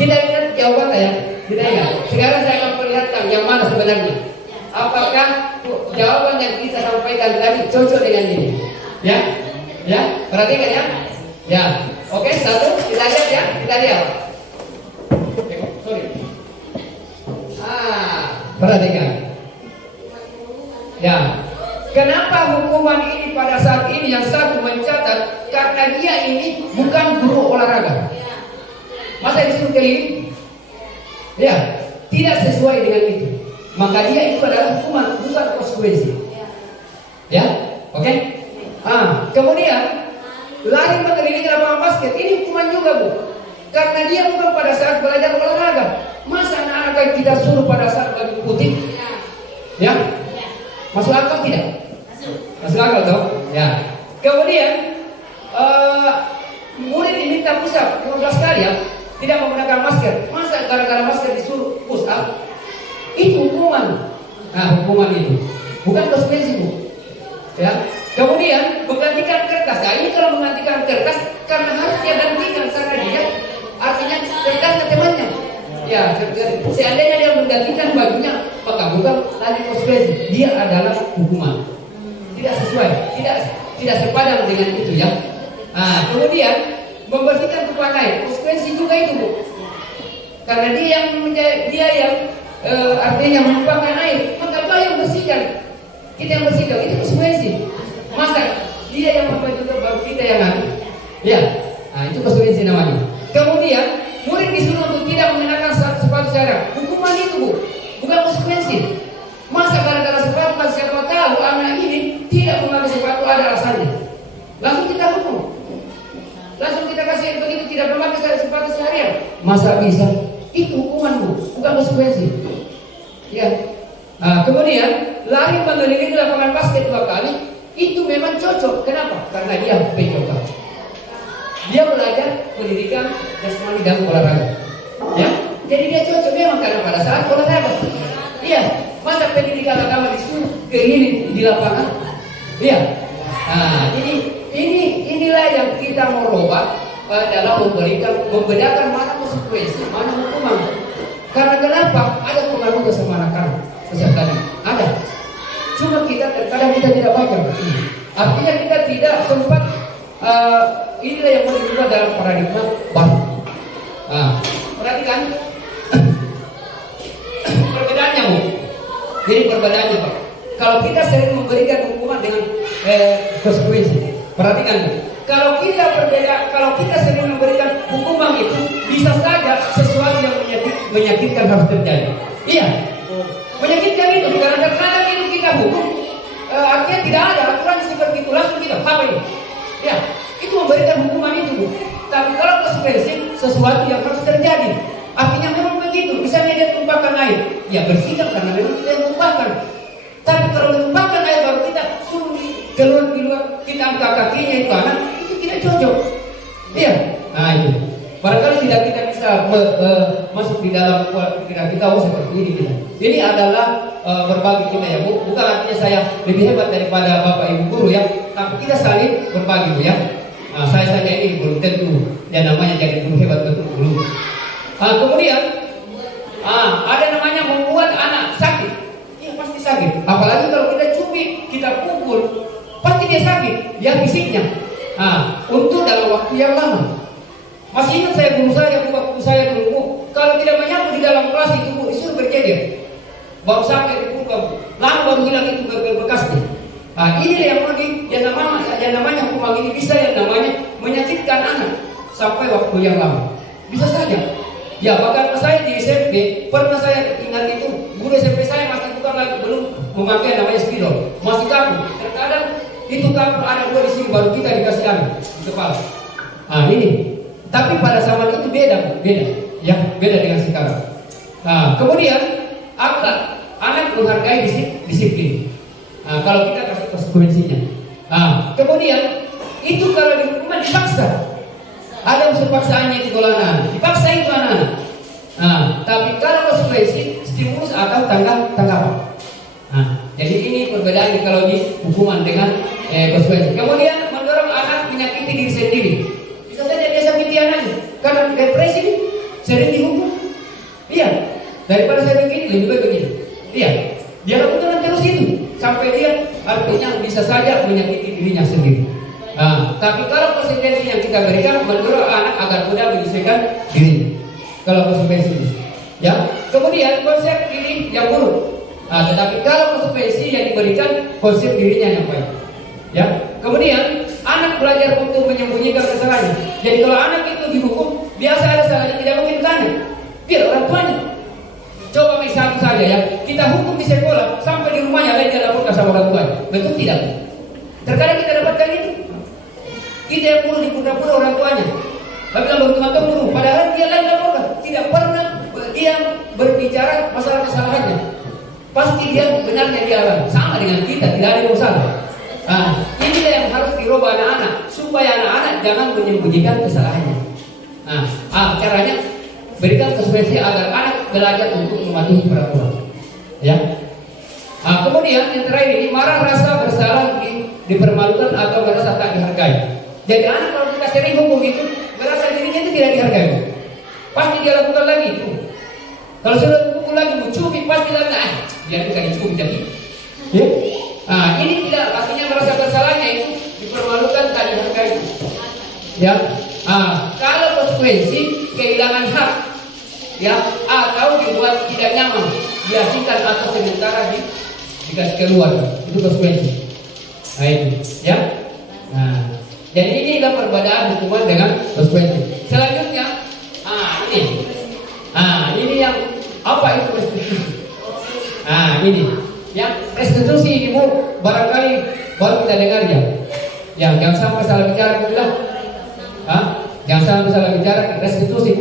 Kita ingat jawabannya, ya. Kita ingat. Sekarang saya akan perlihatkan yang mana sebenarnya. Apakah jawaban yang kita sampaikan tadi cocok dengan ini? Ya, ya. Perhatikan, ya. Ya. Oke, satu. Kita lihat, ya. Kita lihat. Sorry. Perhatikan. Ya. Kenapa hukuman ini pada saat ini yang satu mencatat? Karena dia ini bukan guru olahraga. Masa disuruh keliling? Ya, tidak sesuai dengan itu. Maka dia itu adalah hukuman, bukan konsekuensi. Ya, oke? Kemudian lari mengelilingi lapangan basket, ini hukuman juga, Bu. Karena dia bukan pada saat belajar olahraga. Masa anak-anak kita suruh pada saat baju putih? Ya? Masuk akal tidak? Masuk akal, toh? Ya. Kemudian murid diminta push up 15 kali, ya. Tidak menggunakan masker. Masa gara-gara masker disuruh push up? Itu hukuman. Hukuman itu bukan konsekuensi, Bu. Ya. Kemudian menggantikan kertas. Ini kalau menggantikan kertas karena harus dia gantikan karena dia artinya Ya, seandainya dia menggantikan bajunya, maka bukan lagi konsekuensi, dia adalah hukuman. Tidak sesuai, tidak sepadan dengan itu ya. Kemudian membersihkan tumpahan air, konsekuensi juga itu Bu. Karena dia yang artinya menumpahkan air, maka dia yang bersihkan, kita yang bersihkan, itu konsekuensi. Masa dia yang juga baru kita yang ambil, ya, itu konsekuensi namanya. Kemudian murid disuruh untuk tidak mengenakan sepatu syaraf, hukuman itu Bu, bukan konsekuensi. Masa gara-gara sepatu, siapa tahu anak ini tidak memakai sepatu ada alasannya, langsung kita hukum, langsung kita kasih begitu tidak memakai sepatu syariah. Masa bisa? Itu hukuman Bu, bukan konsekuensi. Ya. Kemudian lari mengelilingi lapangan basket 2 kali, itu memang cocok. Kenapa? Karena dia pencoba. Dia belajar pendidikan jasmani dan olahraga. Ya, jadi dia cocok memang karena pada saat olahraga. Iya, masa pendidikan agama disuruh keliling di lapangan. Iya. Jadi inilah yang kita mau robah dalam membedakan mana konsekuensi, mana hukuman. Karena kenapa? Ada pengaruh sama anak-anak. Sejak tadi ada. Cuma kita terkadang kita tidak baca. Artinya kita tidak sempat. Inilah yang mau diubah dalam paradigma baru. Perhatikan perbedaannya Bu. Jadi perbedaannya Pak. Kalau kita sering memberikan hukuman dengan konsekuensi, perhatikan Bu. Kalau kita sering memberikan hukuman itu, bisa saja sesuatu yang menyakitkan harus terjadi. Iya, menyakitkan itu karena terkadang itu kita hukum, artinya tidak ada aturan seperti itu, langsung kita apa ini? Ya, itu memberikan hukuman itu Bu. Tapi kalau konsekuensi sesuatu yang harus terjadi, artinya memang begitu. Misalnya dia tumpahkan air, ya bersihkan karena memang dia tumpahkan. Tapi kalau menumpahkan air baru kita suruh keluar, kita angkat kakinya itu anak, itu tidak cocok. Iya, itu. Barangkali tidak kita bisa masuk di dalam pikiran kita seperti ini. Ini adalah berbagi kita ya Bu. Bukan artinya saya lebih hebat daripada Bapak Ibu guru ya, tapi kita saling berbagi Bu ya. Saya saja ini belum tentu yang namanya jadi guru hebat betul belum. Kemudian ada namanya membuat anak sakit. Iya pasti sakit. Apalagi kalau kita cubit, kita pukul, pasti dia sakit. Dia fisiknya. Untuk dalam waktu yang lama. Masih ingat saya guru saya waktu saya dulu, kalau tidak menyambut di dalam kelas itu Bu, disuruh berjejer. Baru sampai dipukul, lama baru hilang itu bekasnya. Ini yang namanya hukuman ini bisa yang namanya menyakitkan anak sampai waktu yang lama. Bisa saja. Ya, bahkan saya di SMP pernah saya ingat itu guru SMP saya masih belum memakai namanya spidol, masih kaku. Terkadang itu kaku ada 2 di sini baru kita dikasih anak di kepala. Ini. Tapi pada zaman itu beda, ya beda dengan sekarang. Kemudian anak menghargai disiplin. Kalau kita kasih konsekuensinya. Kemudian itu kalau dihukuman dipaksa. Ada unsur paksaannya di sekolah anak, dipaksa itu anak. Tapi kalau konsekuensi stimulus atau tanggapan. Jadi ini perbedaannya kalau di hukuman dengan konsekuensi. Kemudian mendorong anak menyakiti diri sendiri. Bisa saja dia sakiti anaknya karena depresi sering dihukum. Iya, daripada saya begini lebih baik begini. Iya, dia lakukan terus itu sampai dia artinya bisa saja menyakiti dirinya sendiri. Tapi kalau konsekuensi yang kita berikan mendorong anak agar mudah menyelesaikan diri. Kalau konsekuensi ini, ya. Kemudian konsep diri yang buruk. Tetapi kalau konsekuensi yang diberikan konsep dirinya yang baik. Ya. Kemudian anak belajar untuk menyembunyikan kesalahannya. Jadi kalau anak itu dihukum, biasa ada salahnya tidak mungkin tanya. Biar orang tuanya. Coba misalnya saja ya, kita hukum di sekolah sampai di rumahnya lain dia laporkan sama orang tuanya. Betul tidak? Terkadang kita dapatkan itu. Kita yang perlu dipura-pura orang tuanya. Tapi kalau teman-teman dulu, padahal dia lain laporkan. Tidak pernah dia berbicara masalah kesalahannya. Pasti dia benarnya dia alami. Sama dengan kita, tidak ada yang salah. Inilah yang harus dirubah anak-anak supaya anak-anak jangan menyembunyikan kesalahannya. Caranya berikan konsekuensi agar anak belajar untuk mematuhi peraturan. Ya. Kemudian yang terakhir ini marah rasa bersalah dipermalukan atau merasa tak dihargai. Jadi anak kalau kita sering hukum itu merasa dirinya itu tidak dihargai. Pasti dia lakukan lagi itu. Kalau sudah pukul lagi mencuri pasti lagi dia bukan dicuri jadi. Ya. Ini tidak artinya merasa bersalahnya itu dipermalukan tak dihargai. Ya. Kalau konsekuensi kehilangan hak, ya, atau dibuat tidak nyaman, diasingkan atau sementara dikasih keluar, itu konsekuensi. Nah itu, ya. Jadi inilah perbedaan hukuman dengan konsekuensi. Selanjutnya, ini yang apa itu restitusi? Ini yang restitusi ini barangkali baru kita dengar ya. Jangan sampai salah bicara bilang. Jangan sampai salah bicara restitusi.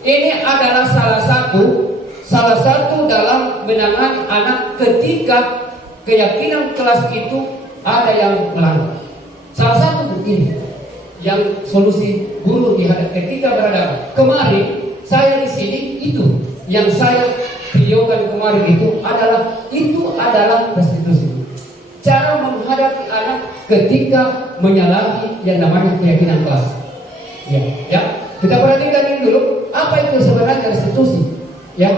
Ini adalah salah satu dalam menangani anak ketika keyakinan kelas itu ada yang melanggar. Salah satu begini yang solusi guru ketika berhadapan. Kemarin saya di sini itu yang saya videokan kemarin itu adalah restitusi. Cara menghadapi anak ketika menyalahi yang namanya keyakinan kelas. Ya. Kita perhatikan ini dulu, apa itu sebenarnya restitusi? Ya,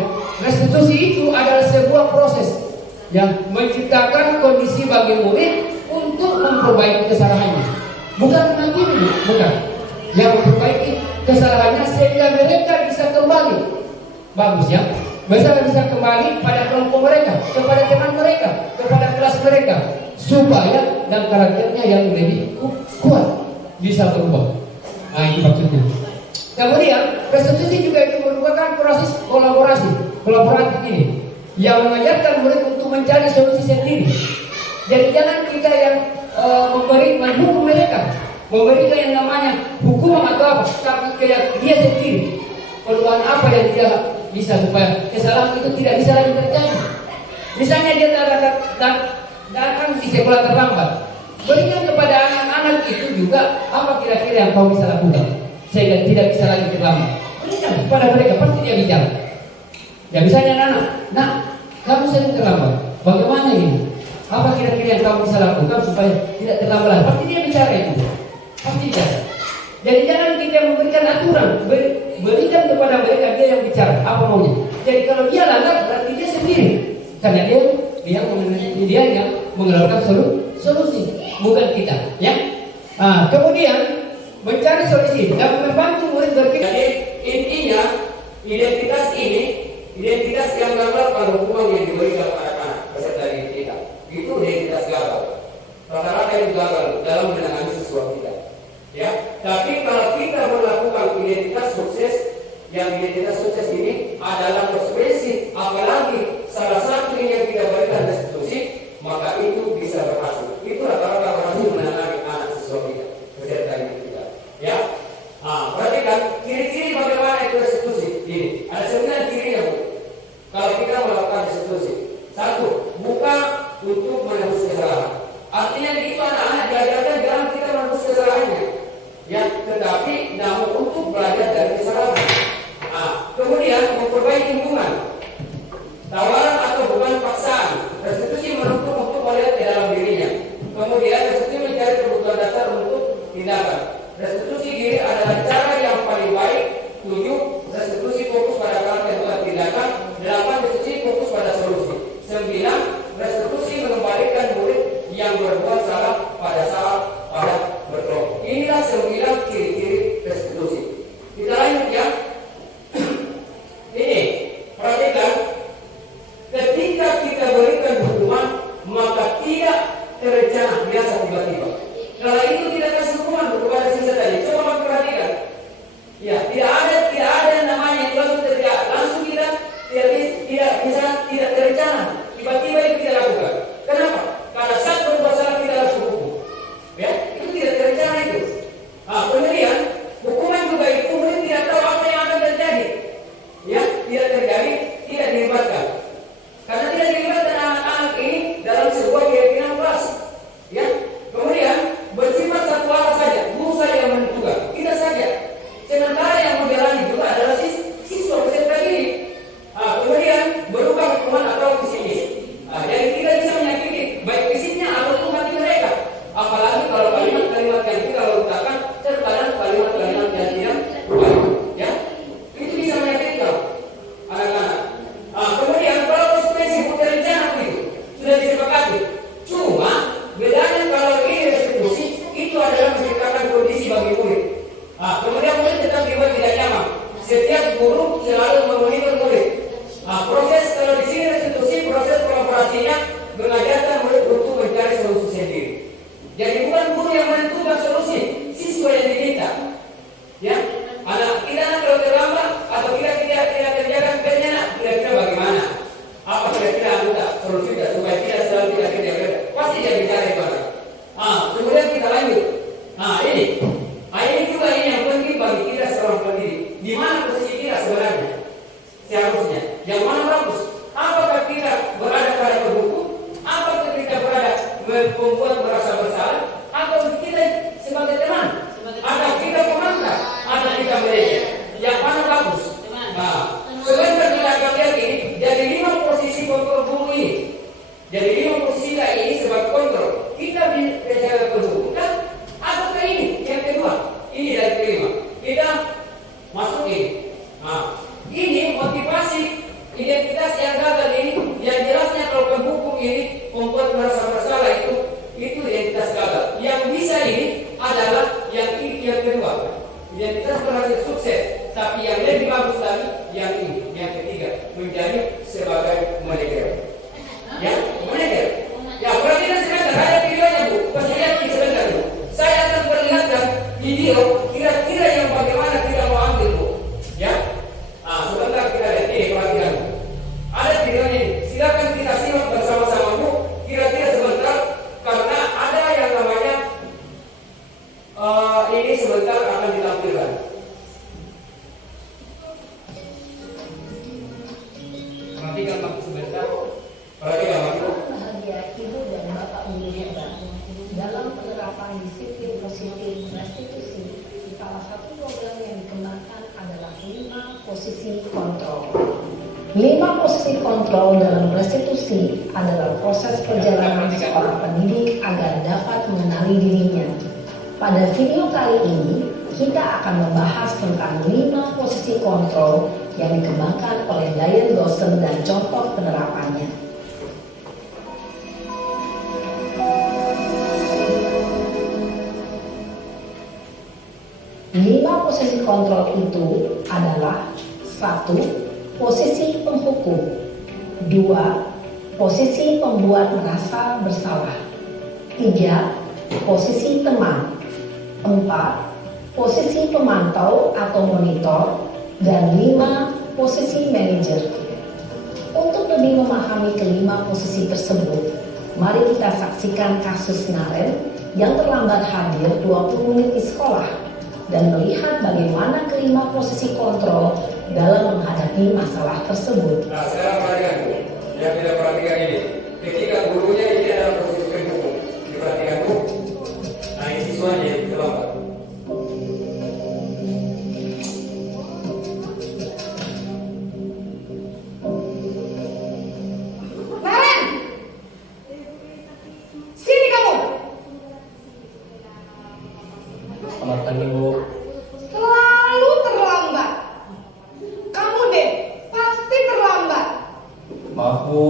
restitusi itu adalah sebuah proses yang menciptakan kondisi bagi murid untuk memperbaiki kesalahannya. Bukan menghakimi, bukan. Yang memperbaiki kesalahannya sehingga mereka bisa kembali. Bagus ya. Mereka bisa kembali pada kelompok mereka, kepada teman mereka, kepada kelas mereka, supaya dan karakternya yang lebih kuat bisa berubah. Ini maksudnya. Kemudian restitusi juga itu merupakan proses kolaborasi ini yang mengajarkan murid untuk mencari solusi sendiri. Jadi jangan kita yang menghukum mereka, memberikan yang namanya hukuman atau apa, tapi dia sendiri peluang apa yang dia bisa supaya kesalahan itu tidak bisa lagi terjadi. Misalnya dia datang di sekolah terlambat, berikan kepada anak-anak itu juga apa kira-kira yang kau bisa lakukan sehingga tidak bisa lagi terlambat. Berikan kepada mereka, pasti dia bicara. Ya misalnya anak, kamu sering terlambat, bagaimana ini? Apa kira-kira yang kamu bisa lakukan supaya tidak terlambat? Pasti dia bicara itu, pasti dia. Jadi jangan kita memberikan aturan, berikan kepada mereka dia yang bicara apa maunya. Jadi kalau dia langgar berarti dia sendiri, karena dia yang mengeluarkan solusi, bukan kita. Ya. Kemudian mencari solusi dan membantu murid berpikir. Jadi intinya identitas yang gagal pada hukuman yang diberikan kepada anak peserta didik kita. Itu identitas gagal. Rata-rata yang gagal dalam menangani siswa kita. Ya, tapi kalau kita melakukan identitas sukses, yang identitas sukses ini adalah konsekuensi, apalagi salah satu yang kita berikan restitusi, maka itu bisa berhasil. Itu rata-rata berhasil menangani anak siswa kita, peserta didik kita. Ya, perhatikan ciri-ciri bagaimana itu restitusi. Ini ada 9 cirinya, Bu. Kalau kita melakukan restitusi, 1, buka untuk menebus kesalahan. Artinya itu anak-anak diajarkan jangan kita menebus kesalahannya, ya, tetapi namun untuk belajar dari kesalahan. Kemudian memperbaiki hubungan, tawaran atau bukan paksaan. Restitusi menuntut untuk melihat di dalam dirinya. Kemudian restitusi mencari kebutuhan dasar untuk tindakan. Restitusi diri adalah cara yang paling baik. 7, restitusi fokus pada karakter bukan tindakan. 8, restitusi fokus pada solusi. 9, restitusi mengembalikan murid yang berbuat salah pada saat berkelompok. Inilah 9 ciri-ciri restitusi. Kita lanjut ya. Ini perhatikan, ketika kita berikan hukuman maka tidak terencana, biasa tiba-tiba. Kalau itu tidak kasih hukuman kepada siswa tadi, coba setiap guru selalu memonitor murid. Proses kalau di sini restitusi, proses kolaborasinya mengajarkan murid untuk mencari solusi sendiri. Jadi bukan guru yang menentukan solusi, siswa yang diminta. Ya, anak kita kalau terlambat atau kita tidak kerjakan kerjanya, kira-kira bagaimana? Apa kira-kira anggota solusinya supaya tidak selalu tidak kerja? Pasti dia bicara itu. Kemudian kita lanjut. Ini juga ini yang penting bagi kita seorang pendidik. Di mana posisi kita sebenarnya? Seharusnya. Yang mana bagus? Apakah kita berada pada penghukum? Apakah kita berada membuat merasa bersalah? Atau kita sebagai teman? Atau kita pemantau? Atau kita manajer? Yang mana bagus? Sebenarnya kita akan lihat ini dari 5 posisi kontrol guru ini. Jadi 5 posisi ini sebagai kontrol. Kita bisa berhubungan atau ke ini yang kedua. Ini dari kelima. Kita masuk ini. Ini motivasi identitas yang gagal ini. Yang jelasnya kalau penghukum ini membuat merasa bersalah itu identitas gagal. Yang bisa ini adalah yang kedua. Identitas berhasil sukses. Tapi yang lebih bagus lagi yang ini, yang ketiga, menjadi sebagai manajer. Ya, manajer. Ya, berarti sebentar ada videonya Bu. Pasti lihat ini sebentar Bu. Saya akan perlihatkan video kira-kira yang bagaimana kita mau ambil Bu. Ya, sebentar kita lihat ini perhatian. Ada videonya ini. Silakan kita simak bersama-sama Bu. Kira-kira sebentar karena ada yang namanya ini sebentar akan ditampilkan. Perhatikan Pak sebentar. Perhatikan Pak. Bahagia Ibu dan Bapak Guru hebat dalam penerapan disiplin positif restitusi. Salah satu program yang dikembangkan adalah 5 posisi kontrol. 5 posisi kontrol dalam restitusi adalah proses perjalanan seorang pendidik agar dapat mengenali dirinya. Pada video kali ini, kita akan membahas tentang 5 posisi kontrol yang dikembangkan oleh Diane Dawson dan contoh penerapannya. 5 posisi kontrol itu adalah 1. Posisi penghukum, 2. Posisi pembuat merasa bersalah, 3. Posisi teman, 4. Posisi pemantau atau monitor, dan 5. Posisi manajer. Untuk lebih memahami kelima posisi tersebut, mari kita saksikan kasus Naren yang terlambat hadir 20 menit di sekolah dan melihat bagaimana kelima posisi kontrol dalam menghadapi masalah tersebut. Sekarang perhatikan Bu, yang kita perhatikan ini. Ketika gurunya ini adalah posisi penghukum, diperhatikan Bu. Ini siswanya yang terlambat. Naren, sini kamu. Selamat pagi Bu. Selalu terlambat. Kamu deh, pasti terlambat. Maaf Bu,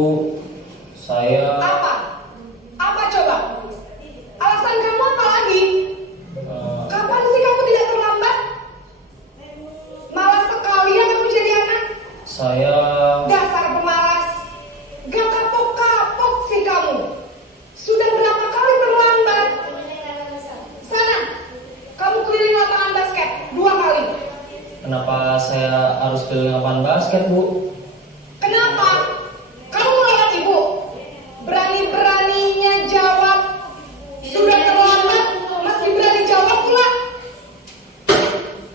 saya Apa? Apa coba? Alasan kamu apa lagi? Kapan sih kamu tidak terlambat? Malas sekali ya kamu jadi anak. saya Dasar pemalas. Gak kapok-kapok sih kamu. Sudah berapa kali terlambat? Sana, kamu keliling lapangan basket 2 kali. kenapa saya harus keliling lapangan basket Bu? Kenapa? Kamu melawan ibu. Berani-beraninya jawab. Sudah terlambat, masih berani jawab pula.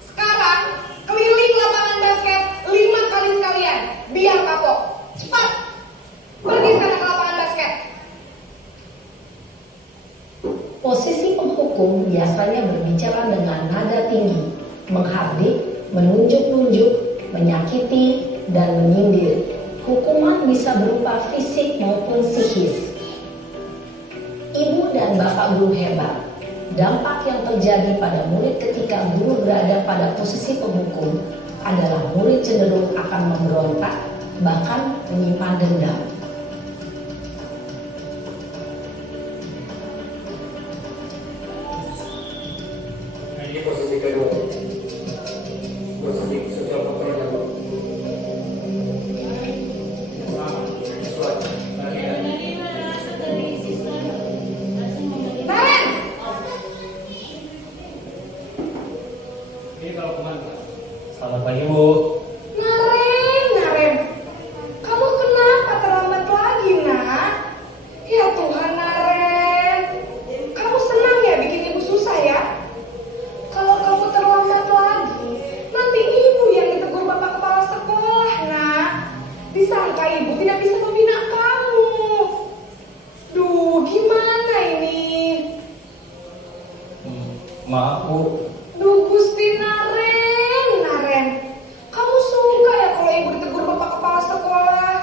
Sekarang, keliling lapangan basket 5 kali sekalian. Biar kapok. Cepat. Pergi sana ke lapangan basket. Posisi penghukum biasanya berbicara dengan nada tinggi, menghardik, menunjuk-nunjuk, menyakiti, dan menyindir. Hukuman bisa berupa fisik maupun psikis. Ibu dan Bapak Guru hebat. Dampak yang terjadi pada murid ketika guru berada pada posisi penghukum adalah murid cenderung akan memberontak, bahkan menyimpan dendam. Ini posisi kedua. Posisi sosial Selamat pagi Bu. Naren, kamu kenapa terlambat lagi, nak? Ya Tuhan, Naren, kamu senang ya bikin ibu susah ya? Kalau kamu terlambat lagi, nanti ibu yang ditegur bapak kepala sekolah, nak. Disangka ibu tidak bisa membina kamu. Duh, gimana ini? Maaf Bu. Duh, Gusti Naren, kamu suka ya kalau ibu ditegur bapak kepala sekolah?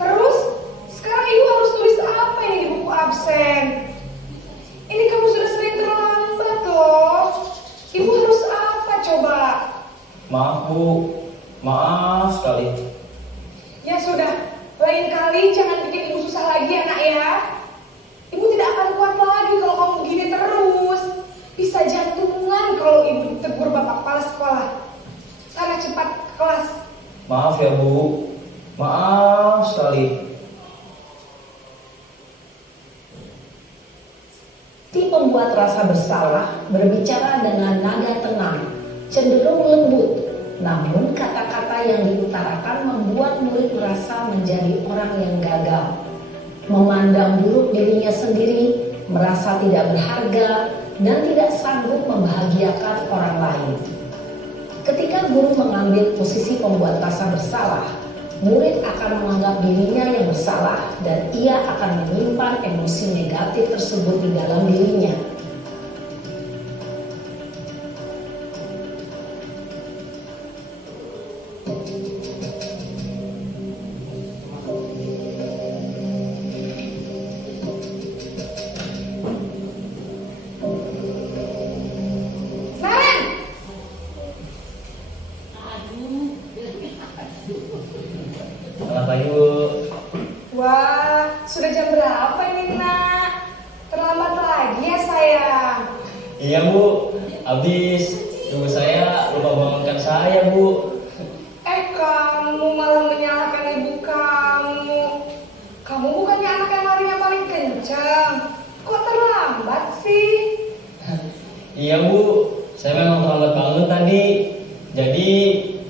Terus, sekarang ibu harus tulis apa ini di buku absen? Ini kamu sudah sering terlambat loh. Ibu harus apa coba? Maaf Bu. Maaf sekali. Ya sudah, lain kali jangan bikin ibu susah lagi ya nak ya. Ibu tidak akan kuat lagi kalau kamu begini terus. Bisa jantungan kalau ibu tegur bapak kepala sekolah. Sana cepat ke kelas. Maaf ya Bu. Maaf sekali. Si pembuat rasa bersalah berbicara dengan nada tenang, cenderung lembut. Namun kata-kata yang diutarakan membuat murid merasa menjadi orang yang gagal, memandang buruk dirinya sendiri, merasa tidak berharga, dan tidak sanggup membahagiakan orang lain. Ketika guru mengambil posisi pembuat rasa bersalah, murid akan menganggap dirinya yang bersalah dan ia akan menyimpan emosi negatif tersebut di dalam dirinya. Selamat pagi Bu. Wah, sudah jam berapa ini nak? Terlambat lagi ya sayang. Iya Bu. Habis ibu saya lupa bangunkan saya Bu. Kamu malah menyalahkan ibu kamu. Kamu bukannya anak yang larinya paling kencang. Kok terlambat sih? Iya Bu. Saya memang terlambat bangun tadi. Jadi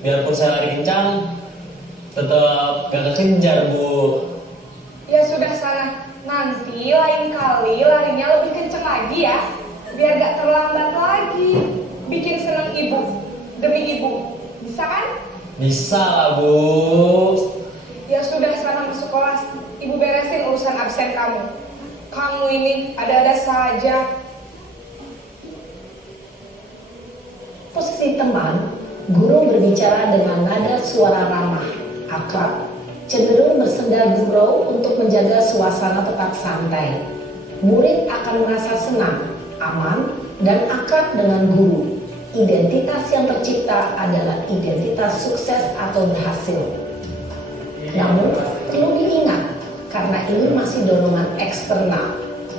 biarpun saya lari kencang, tetap gak kekejar Bu. Ya sudah sana. Nanti lain kali larinya lebih kencang lagi ya. Biar gak terlambat lagi. Bikin senang ibu. Demi ibu. Bisa kan? Bisa lah Bu. Ya sudah sana masuk kelas. Ibu beresin urusan absen kamu. Kamu ini ada-ada saja. Posisi teman, guru berbicara dengan nada suara ramah, akrab, cenderung bersenda gurau untuk menjaga suasana tetap santai. Murid akan merasa senang, aman, dan akrab dengan guru. Identitas yang tercipta adalah identitas sukses atau berhasil. Namun, perlu diingat, karena ini masih dorongan eksternal,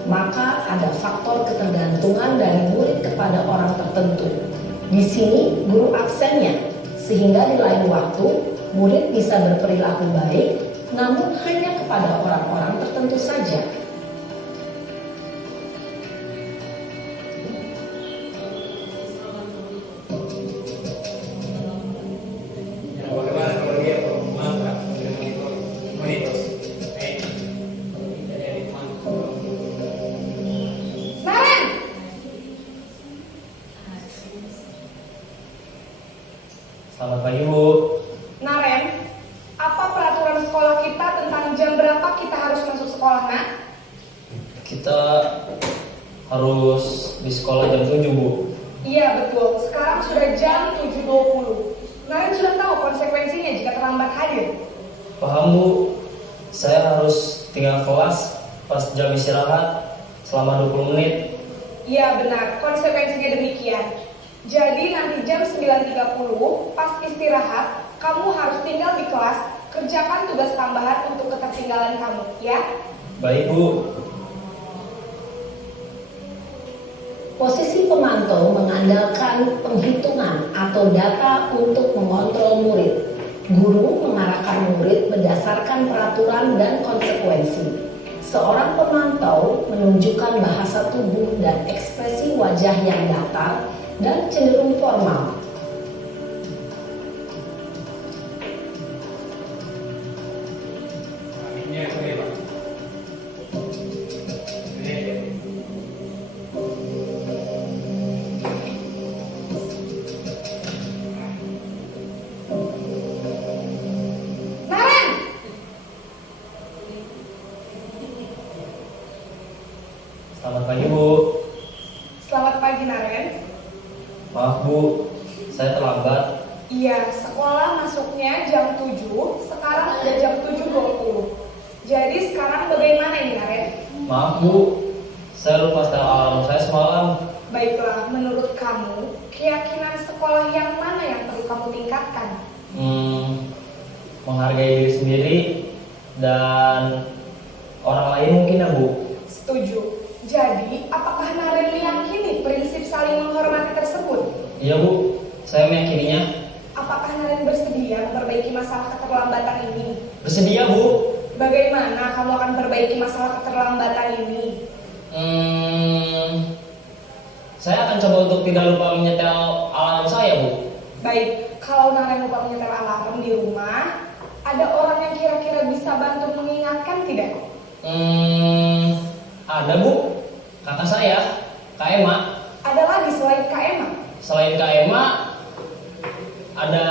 maka ada faktor ketergantungan dari murid kepada orang tertentu. Di sini, guru absennya, sehingga di lain waktu, murid bisa berperilaku baik, namun hanya kepada orang-orang tertentu saja. Selamat pagi Bu. Naren, apa peraturan sekolah kita tentang jam berapa kita harus masuk sekolah, nak? Kita harus di sekolah jam 7 Bu. Iya betul, sekarang sudah jam 7.20. Naren sudah tahu konsekuensinya jika terlambat hadir. Paham Bu. Saya harus tinggal kelas pas jam istirahat selama 20 menit. Iya benar, konsekuensinya demikian. Jadi nanti jam 9.30 pas istirahat, kamu harus tinggal di kelas, kerjakan tugas tambahan untuk ketertinggalan kamu, ya? Baik Bu. Posisi pemantau mengandalkan penghitungan atau data untuk mengontrol murid. Guru mengarahkan murid berdasarkan peraturan dan konsekuensi. Seorang pemantau menunjukkan bahasa tubuh dan ekspresi wajah yang datar dan cenderung formal. Selamat pagi, Bu. Selamat pagi, Naren. Maaf, Bu, saya terlambat. Iya, sekolah masuknya jam 7, sekarang sudah jam 7.20. Jadi sekarang bagaimana ini, Naren? Maaf, Bu, saya lupa setel alarm saya semalam. Baiklah, menurut kamu, keyakinan sekolah yang mana yang perlu kamu tingkatkan? Menghargai diri sendiri dan orang lain mungkin ya, Bu. Setuju. Jadi, apakah Naren meyakini prinsip saling menghormati tersebut? Iya, Bu, saya meyakininya. Apakah Naren bersedia memperbaiki masalah keterlambatan ini? Bersedia, Bu. Bagaimana kamu akan perbaiki masalah keterlambatan ini? Saya akan coba untuk tidak lupa menyetel alarm saya, Bu. Baik, kalau Naren lupa menyetel alarm di rumah, ada orang yang kira-kira bisa bantu mengingatkan tidak? Ada, Bu. Kakak saya, Kak Ema. Ada lagi selain Kak Emma? Selain Kak Ema, ada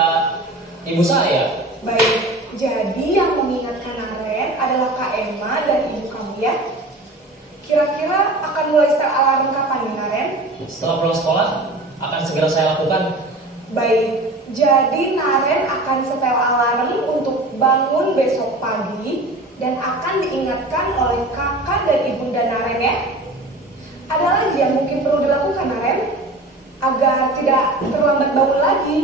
ibu saya. Baik, jadi yang mengingatkan Naren adalah Kak Emma dan ibu kamu ya. Kira-kira akan mulai setel alarm kapan nih, Naren? Setelah pulang sekolah, akan segera saya lakukan. Baik, jadi Naren akan setel alarm untuk bangun besok pagi dan akan diingatkan oleh kakak dan ibunda Naren ya. Ada lagi yang mungkin perlu dilakukan, Naren, agar tidak terlambat bangun lagi?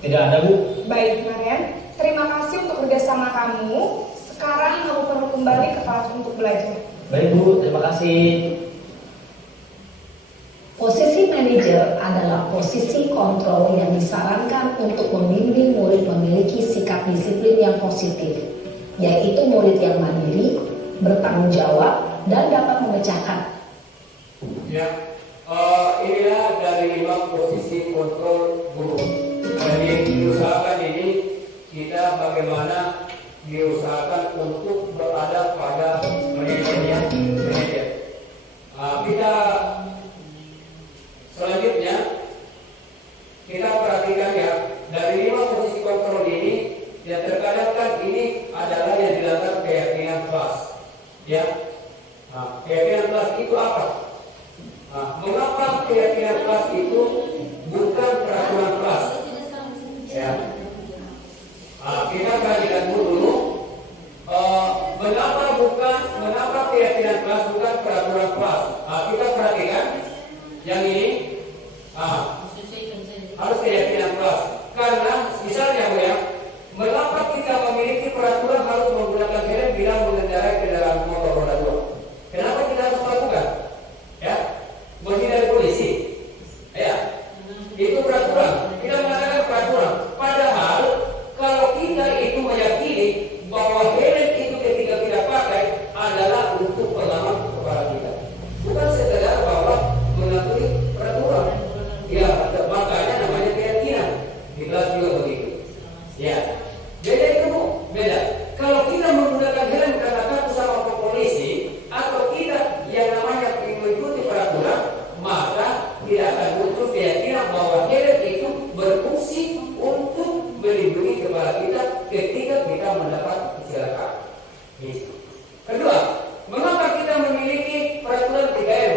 Tidak ada, Bu. Baik, Naren, terima kasih untuk kerjasama kamu. Sekarang kamu perlu kembali ke kelas untuk belajar. Baik, Bu, terima kasih. Posisi manajer adalah posisi kontrol yang disarankan untuk membimbing murid memiliki sikap disiplin yang positif, yaitu murid yang mandiri, bertanggung jawab, dan dapat memecahkan. Ya, inilah dari 5 posisi kontrol guru. Jadi diusahakan ini kita bagaimana diusahakan untuk berada pada manajer. Kita selanjutnya kita perhatikan ya, dari 5 posisi kontrol ini yang terkadang kan ini adalah yang dilakukan keyakinan kelas. Ya, keyakinan kelas itu apa? Mengapa keyakinan kelas itu bukan peraturan kelas? Ya, kita perhatikan dulu. Mengapa keyakinan kelas bukan peraturan kelas? Kita perhatikan yang ini. Harus keyakinan kelas. Karena misalnya Bu ya, mengapa kita memiliki peraturan harus menggunakan helm bila mengendarai kendaraan motor roda 2? Kenapa kita harus melakukan? Ya, menghindari polisi. Ya, itu peraturan. Kita mengatakan peraturan. Padahal kalau kita itu meyakini bahwa helm itu ketika kita pakai adalah untuk pengaman kepala kita, bukan sekedar bahwa mengakui peraturan. Ya, makanya namanya keyakinan. Di kelas juga begitu. Ya, beda itu Bu, beda. Kalau kita menggunakan helm karena takut sama polisi, atau kita yang namanya mengikuti peraturan, maka tidak akan muncul keyakinan bahwa helm itu berfungsi untuk melindungi kepala kita ketika kita mendapat kecelakaan. Kedua, mengapa kita memiliki peraturan 3M?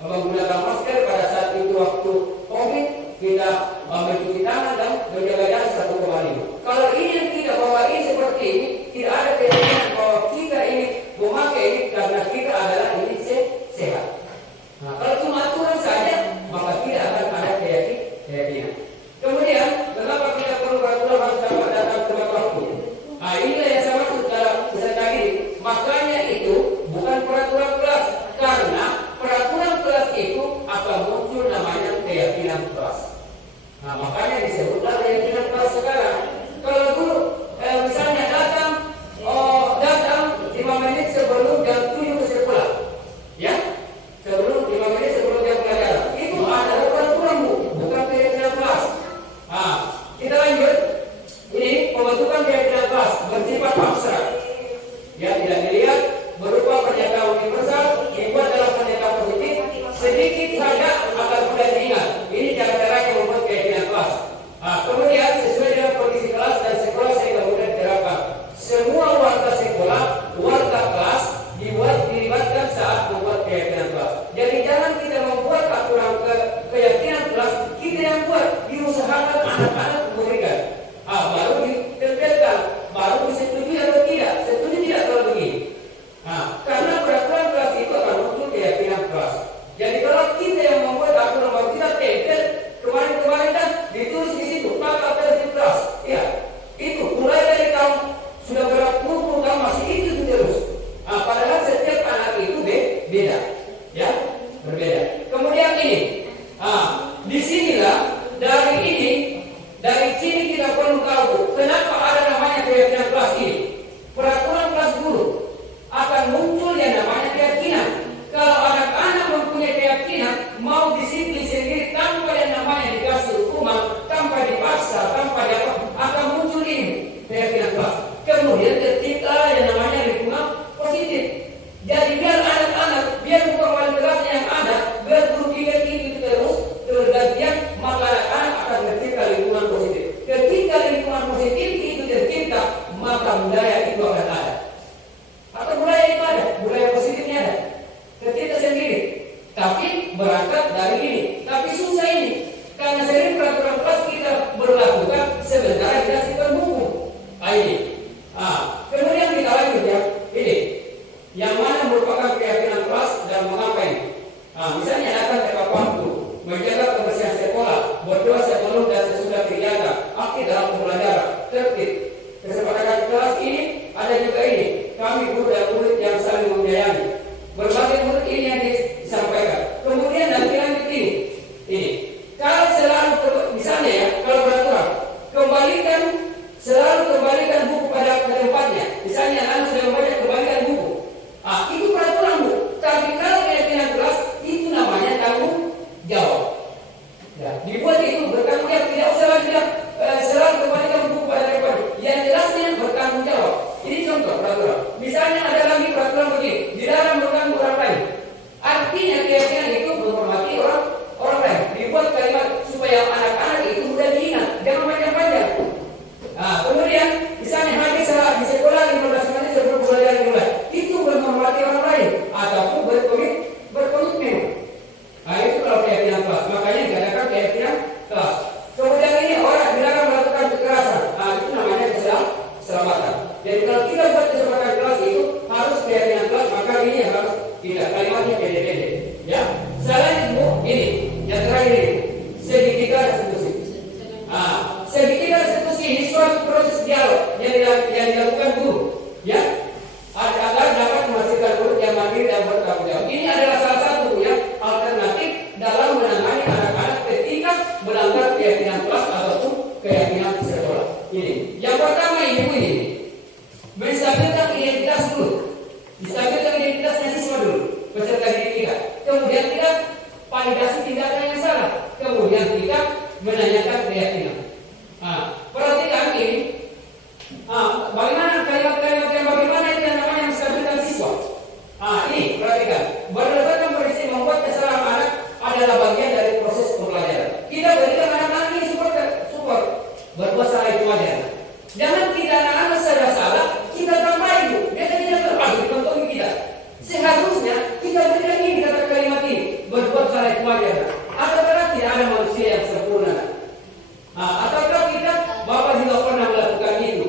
Menggunakan masker pada saat itu waktu COVID, kita mencuci tangan dan menjaga jarak 1,5. Kalau ini yang tidak bahwa ini seperti ini, tidak ada keyakinan bahwa kita ini memakai ini karena kita adalah ini sehat. Nah, kalau cuma aturan saja, maka tidak akan ada keyakinan. Kemudian, kenapa kita perlu peraturan harus dapat datang ke waktu? Nah, inilah yang saya maksud saya tadi. Makanya itu bukan peraturan kelas, karena peraturan kelas itu akan muncul namanya keyakinan kelas. Nah, makanya disebutlah keyakinan kelas sekarang. Kalau dulu misalnya datang 5 menit sebelum jam 7 ke sekolah, ya, sebelum 5 menit Kemudian sesuai dengan kondisi kelas dan sekolah saya kemudian terapkan. Semua warga sekolah, warga kelas dilibatkan saat membuat keyakinan kelas. Jadi jangan kita membuat aturan keyakinan kelas, kita yang buat, diusahakan anak-anak memberikan. Baru ditempelkan, baru disetujui atau tidak. Setuju tidak kalau begini. Karena peraturan kelas itu akan muncul keyakinan kelas. Jadi kalau kita yang membuat aturan baru kita tempel, kemarin kan ditulis di situ maka prinsip kelas. Ya, itu mulai dari tahun sudah berpuluh tahun masih itu terus. Padahal setiap anak itu beda, ya, berbeda. Kemudian ini, disinilah dari sini kita perlu tahu kenapa ada namanya keyakinan kelas ini. Peraturan kelas guru akan muncul yang namanya keyakinan. Kalau anak-anak mempunyai keyakinan mau disiplin sendiri tanpa yang namanya dikasih hukuman, tanpa dipaksa, tanpa apa, akan muncul ini keyakinan kelas. Kemudian ketika yang namanya lingkungan positif. Jadi biar anak-anak, biar bukan wali kelasnya yang ada berpikir itu terus tergantian, maka anak-anak akan tercipta lingkungan positif. Ketika lingkungan positif itu tercipta, maka budaya itu akan ada. Atau budaya itu ada, budaya positifnya ada. Tercipta sendiri, tapi berangkat dari ini. Tapi susah ini, karena sering peraturan kelas kita berlakukan sementara kita simpan hukum. Ini. Kemudian kita lanjut ya, ini yang mana merupakan keyakinan kelas dan mengapa ini? Misalnya akan tepat waktu, menjaga kebersihan sekolah, berdoa sebelum dan sesudah kegiatan, aktif dalam pembelajaran, tertib. Kesepakatan kelas ini ada juga ini. Kami guru dan murid yang saling menyayangi. Berbagai murid ini yang disampaikan. Kemudian nanti lanjut ini. Kalau selalu misalnya ya, kalau beraturan, selalu kembalikan buku pada tempatnya. Misalnya anak sudah membaca, kembalikan buku. Itu peraturan bu. Tapi kalau keyakinan kelas itu namanya tanggung jawab. Ya, dibuat itu bertanggung jawab. Tidak usah lagi selalu kembalikan buku pada tempatnya. Yang jelasnya bertanggung jawab. Ini contoh peraturan. Misalnya ada lagi peraturan begini, dilarang mengganggu orang lain. Artinya keyakinan itu menghormati orang lain. Dibuat kalimat supaya anak-anak itu mudah diingat. Jangan panjang-panjang. Kemudian misalnya hadis di sekolah 15 menit sebelum belajar dimulai, itu menghormati orang lain ataupun berkomitmen. Itu kalau keyakinan kelas. Makanya diadakan keyakinan kelas. Kemudian ini orang dilarang melakukan kekerasan. Itu namanya keselamatan. Jadi kalau kita buat keselamatan kelas itu harus keyakinan kelas, maka ini harus tidak kalimatnya pede-pede. Ya. Selain itu ini yang terakhir ini segitiga restitusi. Segitiga restitusi ini suatu proses dialog yang dilakukan guru, ya, agar dapat menghasilkan guru yang mandiri dan bertanggung jawab. Ini adalah salah satu ya alternatif dalam menangani anak-anak ketika melanggar keyakinan kelas ataupun keyakinan sekolah. Ini yang pertama ini menstabilkan identitas dulu, distabilkan identitasnya siswa dulu, peserta didik kita. Kemudian kita validasi tindakan yang salah, kemudian kita menanyakan keyakinan. Perhatikan ini, bagaimana kalimat-kalimat yang bagaimana itu yang namanya menstabilkan siswa. Ini perhatikan, berdasarkan prinsip membuat kesalahan anak adalah bagian dari proses pembelajaran. Kita berikan anak-anak ini support, berbuat salah itu wajar. Jangan kita anak-anak salah, kita tambahin itu, dia tidak terpaksa contohnya kita. Seharusnya kita berikan ini kalimat ini, berbuat salah itu wajar. Ataukah tidak ada manusia yang sempurna? Ataukah kita Bapak juga pernah melakukan itu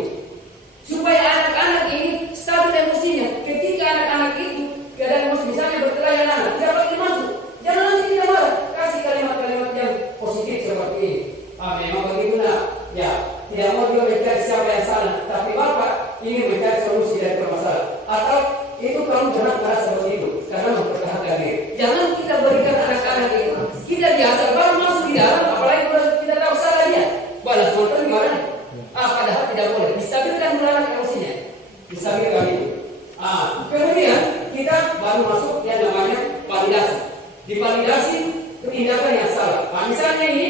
supaya anak-anak ini stabil emosinya. Ketika anak-anak itu keadaan emosi misalnya berkelahi anak tidak boleh masuk, jangan langsung kita marah, kasih kalimat-kalimat yang positif seperti ini. Memang begitu ya, tidak mau juga mencari siapa yang salah, tapi Bapak ingin mencari solusi dari permasalahan. Atau itu kamu jangan merasa seperti itu karena mempertahankan diri. Jangan kita berikan anak-anak itu kita biasa baru masuk di dalam, apalagi kalau kita tahu salahnya balas nonton gimana? Padahal tidak boleh. Distabilkan melarang emosinya. Distabilkan itu. Kemudian kita baru masuk yang namanya validasi. Divalidasi tindakan yang salah. Misalnya ini,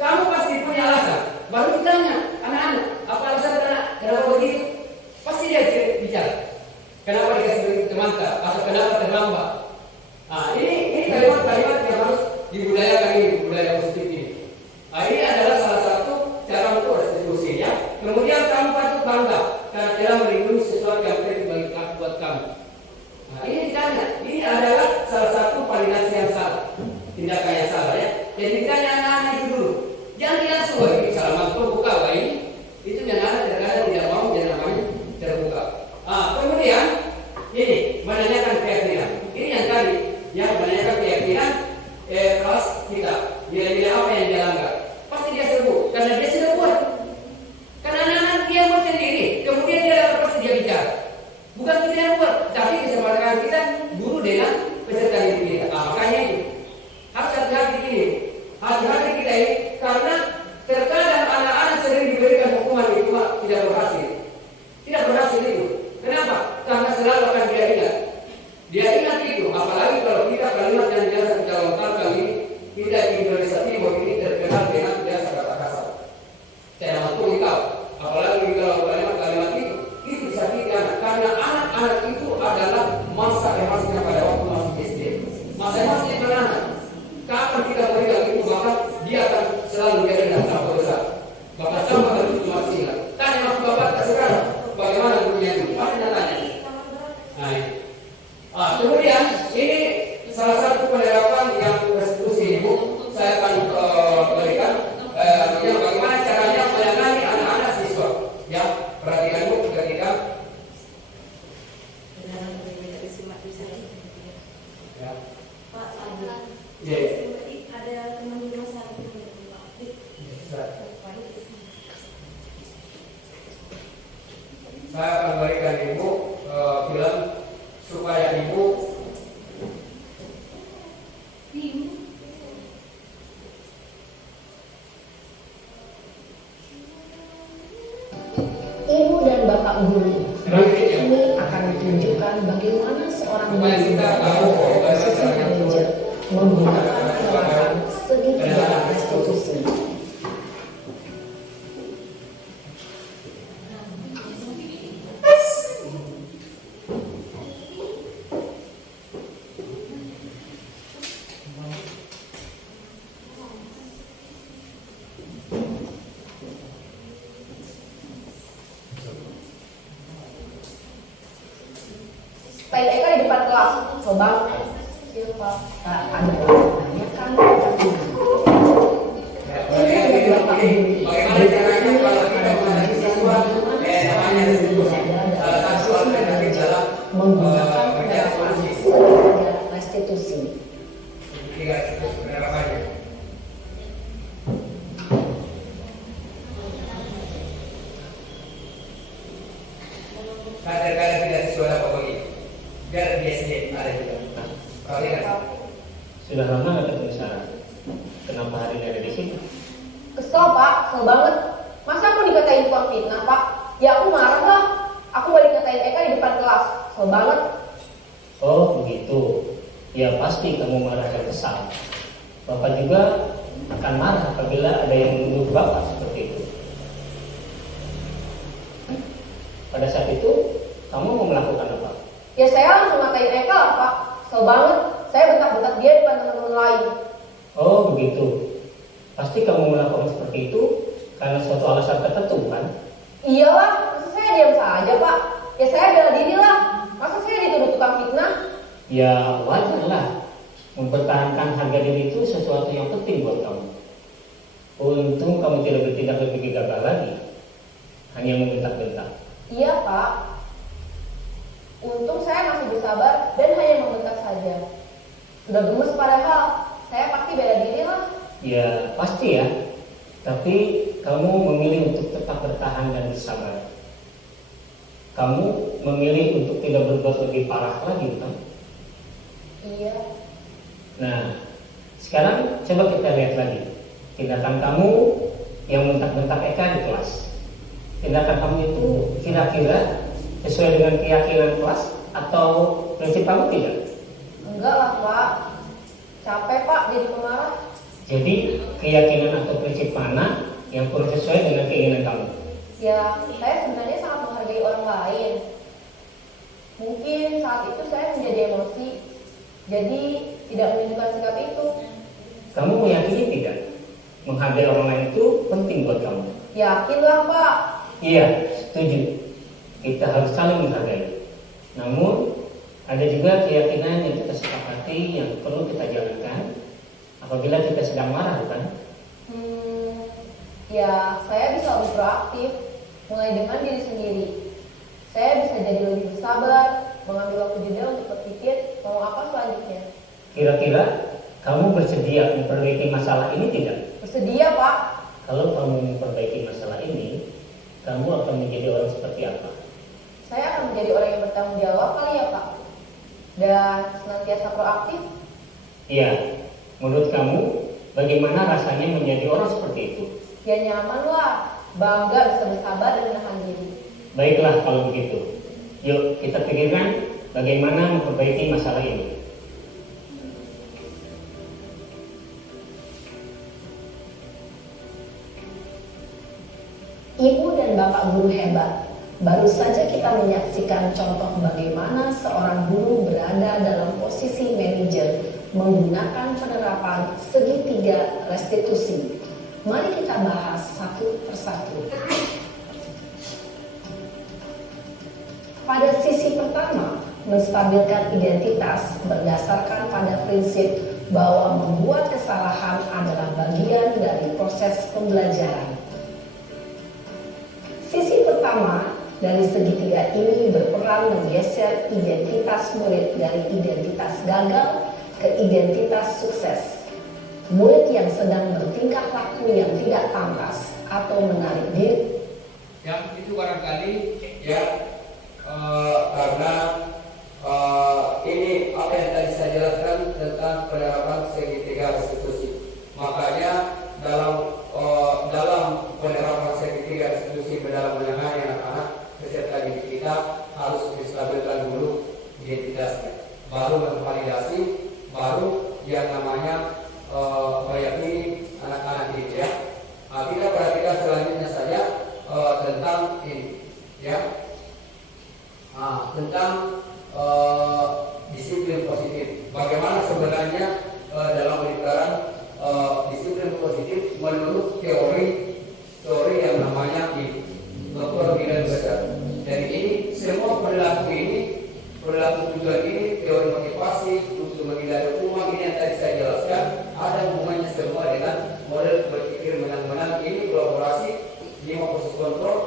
kamu pasti punya alasan. Baru ditanya anak-anak, apa alasan kenapa begitu? Pasti dia bicara. Kenapa dikasih begitu teman-teman? Atau kenapa terlambat? Ini kalimat-kalimat yang harus dibudayakan ini. buat kami. Nah, ini ditanya, ini adalah salah satu validasi yang salah, tindakan yang salah ya. Jadi ditanya anak-anak itu dulu, jangan langsung bagi misalnya buka ini, itu jangan terkadang tidak mau jadi namanya terbuka. Kemudian ini menanyakan keyakinan, ini yang tadi, yang menanyakan keyakinan kelas kita, nilai-nilai apa yang dia langgar, pasti dia sebut karena dia sudah buat. Karena anak-anak dia buat sendiri, kemudian dia dapat pasti dia bicara. Bukan kita yang buat, tapi kesempatan kita guru dengan peserta didik kita. Makanya itu harus hati-hati ini, hati-hati kita ini, karena terkadang anak-anak sering diberikan hukuman itu tidak berhasil itu. Kenapa? Karena selalu akan dia ingat itu. Apalagi kalau kita kalimat yang biasa kita lontarkan ini, kita di Indonesia Timur ini terkenal dengan biasa kata kasar. Saya mampu engkau, apalagi kalau kalimat itu bisa kita, karena anak-anak itu adalah masa emasnya pada waktu masih SD, masa emasnya beranak. Kapan kita berikan itu, maka dia akan selalu jadi sampai besar. Bapak sama kalau itu masih ingat. Tanya waktu bapak sekarang, bagaimana gurunya itu? Pasti tanya. Nah, kemudian ini salah satu penerapan yang restitusi ibu saya akan berikan. Yang bagaimana caranya menangani anak-anak siswa. Ya, perhatikan bu ketika. Ya. Pak, ada teman di rumah sakit. Saya akan berikan ibu film supaya ibu Ibu dan Bapak Guru, ini akan menunjukkan bagaimana seorang guru dalam posisi manajer menggunakan penerapan segitiga restitusi. Lain Eka di depan kelas, coba. Ada menanyakan bagaimana caranya kalau kita menghadapi siswa namanya menggunakan penerapan segitiga restitusi. penerapannya. Kadang-kadang tidak sesuai apa begini. Biar dia sendiri ada juga. Kalau lihat. Sudah lama nggak ketemu Sarah? Kenapa hari ini ada di sini? Kesel pak, kesel banget. Masa aku dikatain tukang fitnah pak? Ya aku marah lah. Aku balik ngatain Eka di depan kelas. Kesel banget. Oh begitu. Ya pasti kamu marah dan kesal. Bapak juga akan marah apabila ada yang menuduh Bapak seperti itu. Pada saat itu kamu mau melakukan apa? Ya saya langsung ngatain Eka lah pak. Kesel banget. Saya bentak-bentak dia depan teman-teman lain. Oh begitu. Pasti kamu melakukan seperti itu karena suatu alasan tertentu kan? Iyalah, masa saya diam saja pak? Ya saya bela diri lah. Masa saya dituduh tukang fitnah? Ya wajar lah. Mempertahankan harga diri itu sesuatu yang penting buat kamu. Untung kamu tidak bertindak lebih gegabah lagi. Hanya membentak-bentak. Iya pak. Untung saya masih bersabar dan hanya membentak saja. Sudah gemes padahal. Saya pasti bela diri lah. Ya pasti ya. Tapi kamu memilih untuk tetap bertahan dan bersabar. Kamu memilih untuk tidak berbuat lebih parah lagi kan? Iya. Nah, sekarang coba kita lihat lagi tindakan kamu yang bentak-bentak Eka di kelas. Tindakan kamu itu kira-kira sesuai dengan keyakinan kelas atau prinsip kamu tidak? Enggak lah pak. Capek pak jadi pemarah. Jadi keyakinan atau prinsip mana yang kurang sesuai dengan keinginan kamu? Ya saya sebenarnya sangat menghargai orang lain. Mungkin saat itu saya menjadi emosi. Jadi tidak menunjukkan sikap itu. Kamu meyakini tidak? Menghargai orang lain itu penting buat kamu. Yakin lah pak. Iya, setuju. Kita harus saling menghargai. Namun ada juga keyakinan yang kita sepakati yang perlu kita jalankan apabila kita sedang marah, bukan? Ya, saya bisa lebih proaktif, mulai dengan diri sendiri. Saya bisa jadi lebih bersabar, mengambil waktu jeda untuk berpikir mau apa selanjutnya. Kira-kira kamu bersedia memperbaiki masalah ini tidak? Bersedia, Pak. Kalau kamu memperbaiki masalah ini, kamu akan menjadi orang seperti apa? Saya akan menjadi orang yang bertanggung jawab kali ya, Pak. Dan senantiasa proaktif. Iya, menurut kamu bagaimana rasanya menjadi orang seperti itu? Ya nyaman lah, bangga bisa bersabar dan menahan diri. Baiklah kalau begitu. Yuk kita pikirkan bagaimana memperbaiki masalah ini. Ibu dan Bapak guru hebat, baru saja kita menyaksikan contoh bagaimana seorang guru berada dalam posisi manajer menggunakan penerapan segitiga restitusi. Mari kita bahas satu persatu. Pada sisi pertama, menstabilkan identitas berdasarkan pada prinsip bahwa membuat kesalahan adalah bagian dari proses pembelajaran. Sisi pertama dari segitiga ini berperan menggeser identitas murid dari identitas gagal ke identitas sukses. Murid yang sedang bertingkah laku yang tidak pantas atau menarik diri. Yang itu barangkali ya karena ini apa yang tadi saya jelaskan tentang penerapan segitiga restitusi. Makanya dalam penerapan segitiga restitusi dalam menangani anak-anak peserta didik kita harus distabilkan dulu identitasnya, baru memvalidasi, baru yang namanya meyakini anak-anak ini ya. Kita perhatikan selanjutnya saja tentang ini ya, tentang disiplin positif. Bagaimana sebenarnya dalam penelitian disiplin positif menurut teori yang namanya Dr. Bidan Besar. Jadi ini semua perilaku tujuan ini, teori motivasi untuk menghindari hukuman ini yang tadi saya jelaskan, ada hubungannya semua dengan model berpikir menang-menang. Ini kolaborasi 5 posisi kontrol.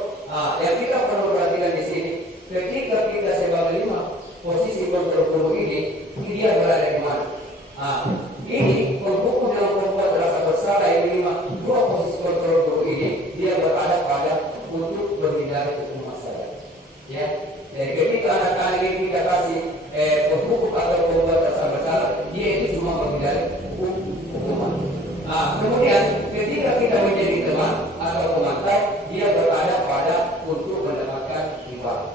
Yang kita perlu perhatikan di sini, ketika kita sebagai 5 posisi kontrol guru ini, dia berada di mana? Ini penghukum yang membuat rasa bersalah ini 2 posisi kontrol guru ini, dia berada pada untuk menghindari hukuman saja. Ya, jadi ketika anak-anak ini kita kasih penghukum atau pembuat rasa bersalah, dia itu cuma menghindari hukuman. Kemudian ketika kita menjadi teman atau pemantai, dia berada pada untuk mendapatkan ibadah.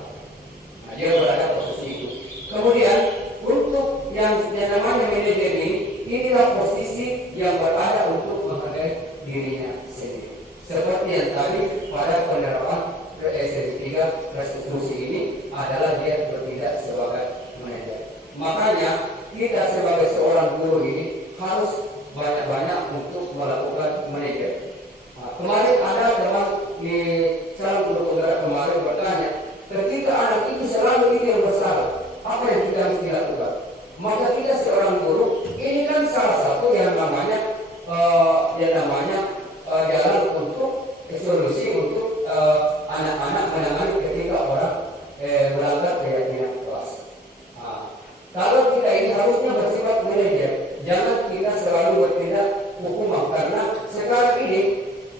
Dia berada posisi itu. Kemudian untuk yang namanya manajer ini, inilah posisi yang berada untuk menghargai dirinya sendiri. Seperti yang tadi pada penerapan ke SN3 restitusi ini adalah dia bertindak sebagai manajer. Makanya kita sebagai seorang guru ini harus banyak-banyak untuk melakukan manajer. Kemarin ada teman di calon guru penggerak kemarin bertanya, ketika anak itu selalu ini yang bersalah, apa yang kita mesti lakukan? Maka kita seorang guru ini kan salah satu yang namanya jalan untuk solusi untuk anak-anak menangani ketika orang melanggar keyakinan kelas. Kalau kita ini harusnya bersifat manajer, jangan kita selalu bertindak hukuman, karena sekarang ini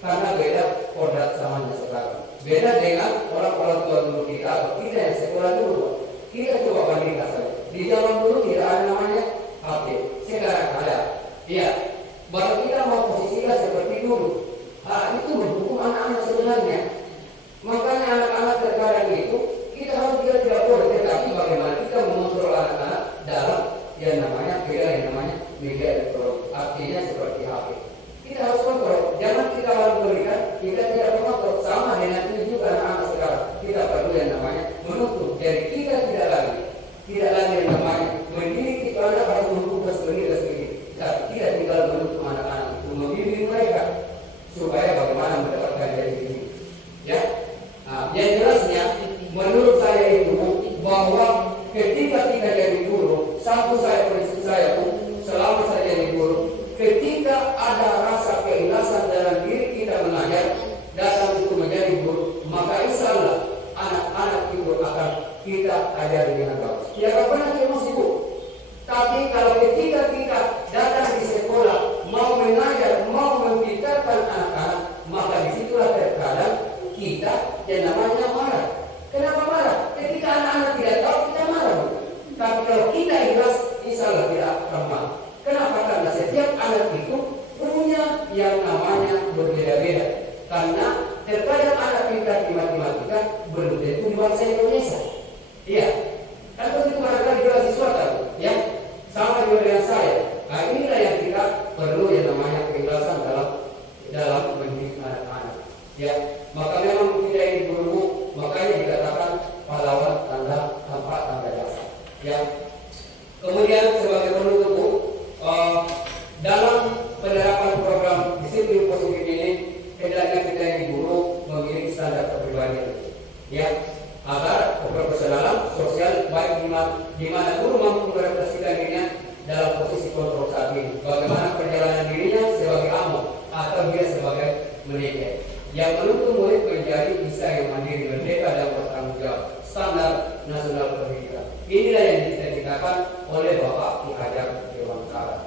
karena beda kodrat samanya sekarang. Beda dengan orang-orang tua dulu kita atau kita yang sekolah dulu. Kita coba bandingkan saja. Di zaman dulu tidak ada namanya HP, sekarang ada. Iya, baru kita mau posisikan seperti dulu. Itu mendukung anak-anak sebenarnya. Makanya anak-anak sekarang itu kita harus tidak boleh, tetapi bagaimana kita mengontrol anak-anak dalam yang namanya media elektronik. Artinya seperti HP. Kita harus kontrol. Jangan kita lalu berikan, kita tidak mengontrol. Sama dengan itu juga anak-anak sekarang. Kita perlu yang namanya menuntut. Jadi kita tidak lagi yang namanya marah. Kenapa marah? Ketika anak-anak tidak tahu, kita marah. Tapi kalau kita ikhlas, insya Allah tidak akan marah. Kenapa? Karena setiap anak itu punya yang namanya berbeda-beda. Karena terkadang anak pintar di matematika belum tentu di bangsa Indonesia. Iya. Kan begitu barangkali juga siswa tahu, ya. Sama juga dengan saya. Nah, inilah yang kita perlu yang namanya keikhlasan dalam mendidik anak-anak. Ya, maka memang kita ini guru, makanya dikatakan pahlawan tanpa tanda jasa. Ya. Kemudian sebagai penutup, dalam penerapan program disiplin positif ini, hendaknya kita ini guru memiliki standar kepribadian. Ya, agar profesional sosial baik di mana guru mampu merepresentasikan dirinya dalam posisi kontrol saat ini. Bagaimana perjalanan dirinya sebagai amo atau dia sebagai manajer yang menuntut murid menjadi bisa yang mandiri, merdeka dan bertanggung jawab. Standar nasional pendidikan. Inilah yang diciptakan oleh Bapak Ki Hajar Dewantara.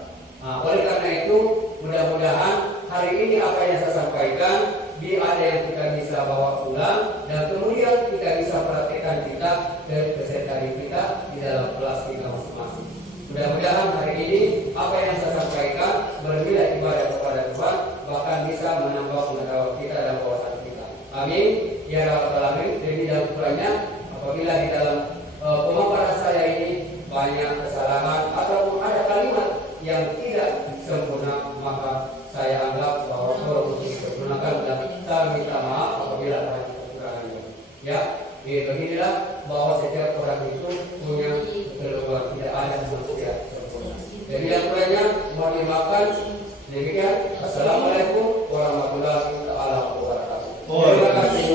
Nah, oleh karena itu, mudah-mudahan hari ini apa yang saya sampaikan ada yang kita bisa bawa pulang dan kemudian kita bisa praktekkan kita dari peserta kita di dalam kelas kita masing-masing. Mudah-mudahan hari ini apa yang saya sampaikan bernilai ibadah kepada Tuhan, bahkan bisa menambah pengetahuan kita dan wawasan kita. Amin. Ya Rabbal Alamin. Jadi dalam kurangnya apabila di dalam pemaparan saya ini banyak kesalahan ataupun ada kalimat yang tidak sempurna, maka saya anggap bahwa perlu disempurnakan dan saya minta maaf apabila ada kekurangannya. Ya, beginilah bahwa setiap orang itu punya keluar, tidak ada manusia sempurna. Jadi yang kurangnya mohon dimaafkan. Demikian. Assalamualaikum warahmatullahi wabarakatuh. Terima kasih.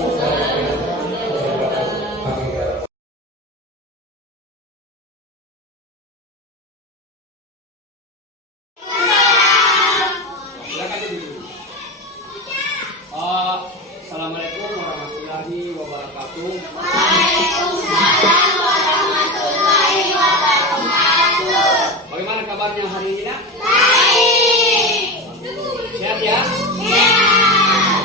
Assalamualaikum warahmatullahi wabarakatuh. Waalaikumsalam warahmatullahi wabarakatuh. Bagaimana kabarnya hari ini, Nak? Baik. Sehat ya? Sehat.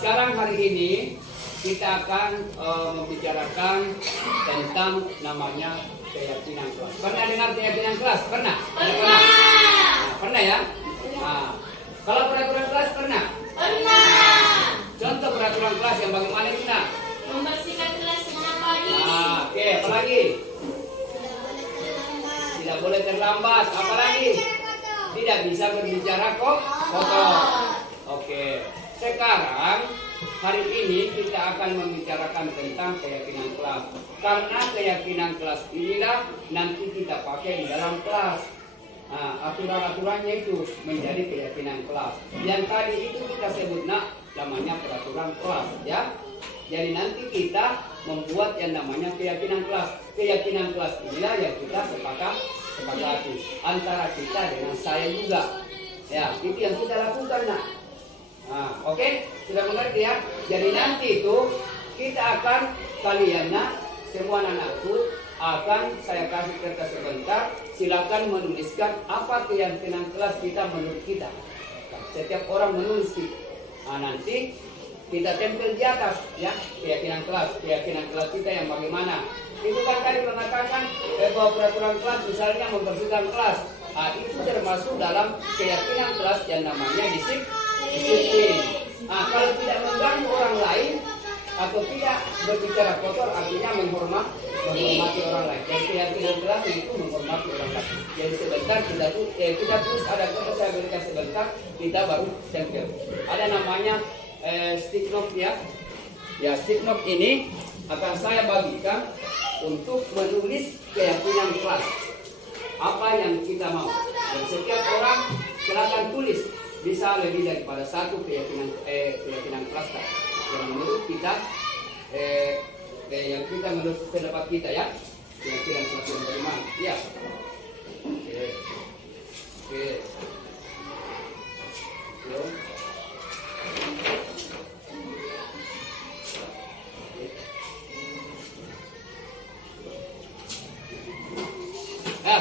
Sekarang hari ini kita akan membicarakan tentang namanya keyakinan kelas. Pernah dengar keyakinan kelas? Pernah? Pernah. Pernah ya? Kalau peraturan kelas pernah? Pernah. Contoh peraturan kelas yang bagaimana itu, Nak? Membersihkan kelas setiap pagi. Oke, apa lagi? Tidak boleh terlambat. Apa lagi? Tidak bisa berbicara kotor. Oke. Sekarang hari ini kita akan membicarakan tentang keyakinan kelas. Karena keyakinan kelas inilah nanti kita pakai di dalam kelas. Aturan-aturannya itu menjadi keyakinan kelas. Yang tadi itu kita sebut namanya peraturan kelas, ya. Jadi nanti kita membuat yang namanya keyakinan kelas. Keyakinan kelas inilah yang kita sepakati antara kita dengan saya juga. Ya, itu yang kita lakukan, Nak. Oke, sudah mengerti ya. Jadi nanti itu kita akan kalian, Nak, semua anak-anakku akan saya kasih kertas sebentar. Silakan menuliskan apa keyakinan kelas kita menurut kita. Setiap orang menulis. Nanti kita tempel di atas, ya, keyakinan kelas kita yang bagaimana. Itu kan tadi mengatakan bahwa peraturan kelas misalnya membersihkan kelas. Itu termasuk dalam keyakinan kelas yang namanya disiplin. Kalau tidak mengganggu orang lain atau tidak berbicara kotor, artinya menghormati orang lain. Dan keyakinan kelas itu menghormati orang lain. Jadi sebentar kita tulis ada kata saya berikan sebentar, kita baru tempel. Ada namanya stick note, ya. Ya, stick note ini akan saya bagikan untuk menulis keyakinan kelas. Apa yang kita mau. Dan setiap orang silakan tulis, bisa lebih daripada satu keyakinan kelas yang menurut kita yang kita menurut pendapat kita, ya, keyakinan kelas yang bagaimana, ya. Oke.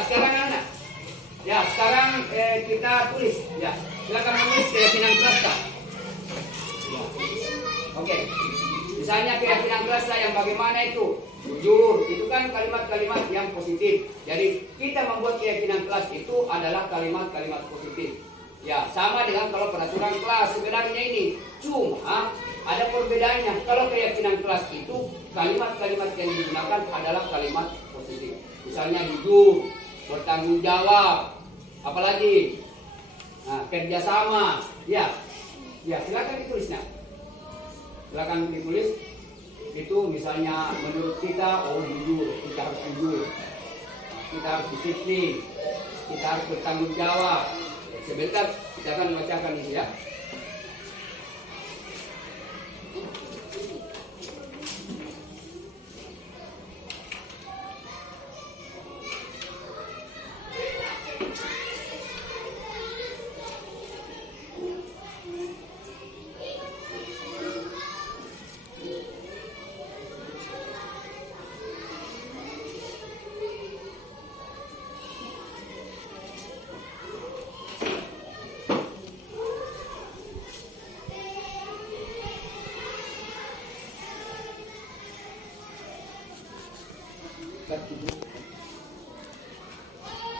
Sekarang anak. Ya, sekarang kita tulis. Ya, silakan menulis keyakinan kelas. Ya. Misalnya keyakinan kelaslah yang bagaimana itu? Jujur, itu kan kalimat-kalimat yang positif. Jadi kita membuat keyakinan kelas itu adalah kalimat-kalimat positif. Ya, sama dengan kalau peraturan kelas sebenarnya ini. Cuma ada perbedaannya. Kalau keyakinan kelas itu kalimat-kalimat yang digunakan adalah kalimat positif. Misalnya jujur, bertanggung jawab, apalagi kerjasama. Ya, silakan ditulisnya. Silakan ditulis. Itu misalnya menurut kita, jujur, kita harus jujur, kita harus disiplin, kita harus bertanggung jawab. Sebentar kita akan membacakan ini ya.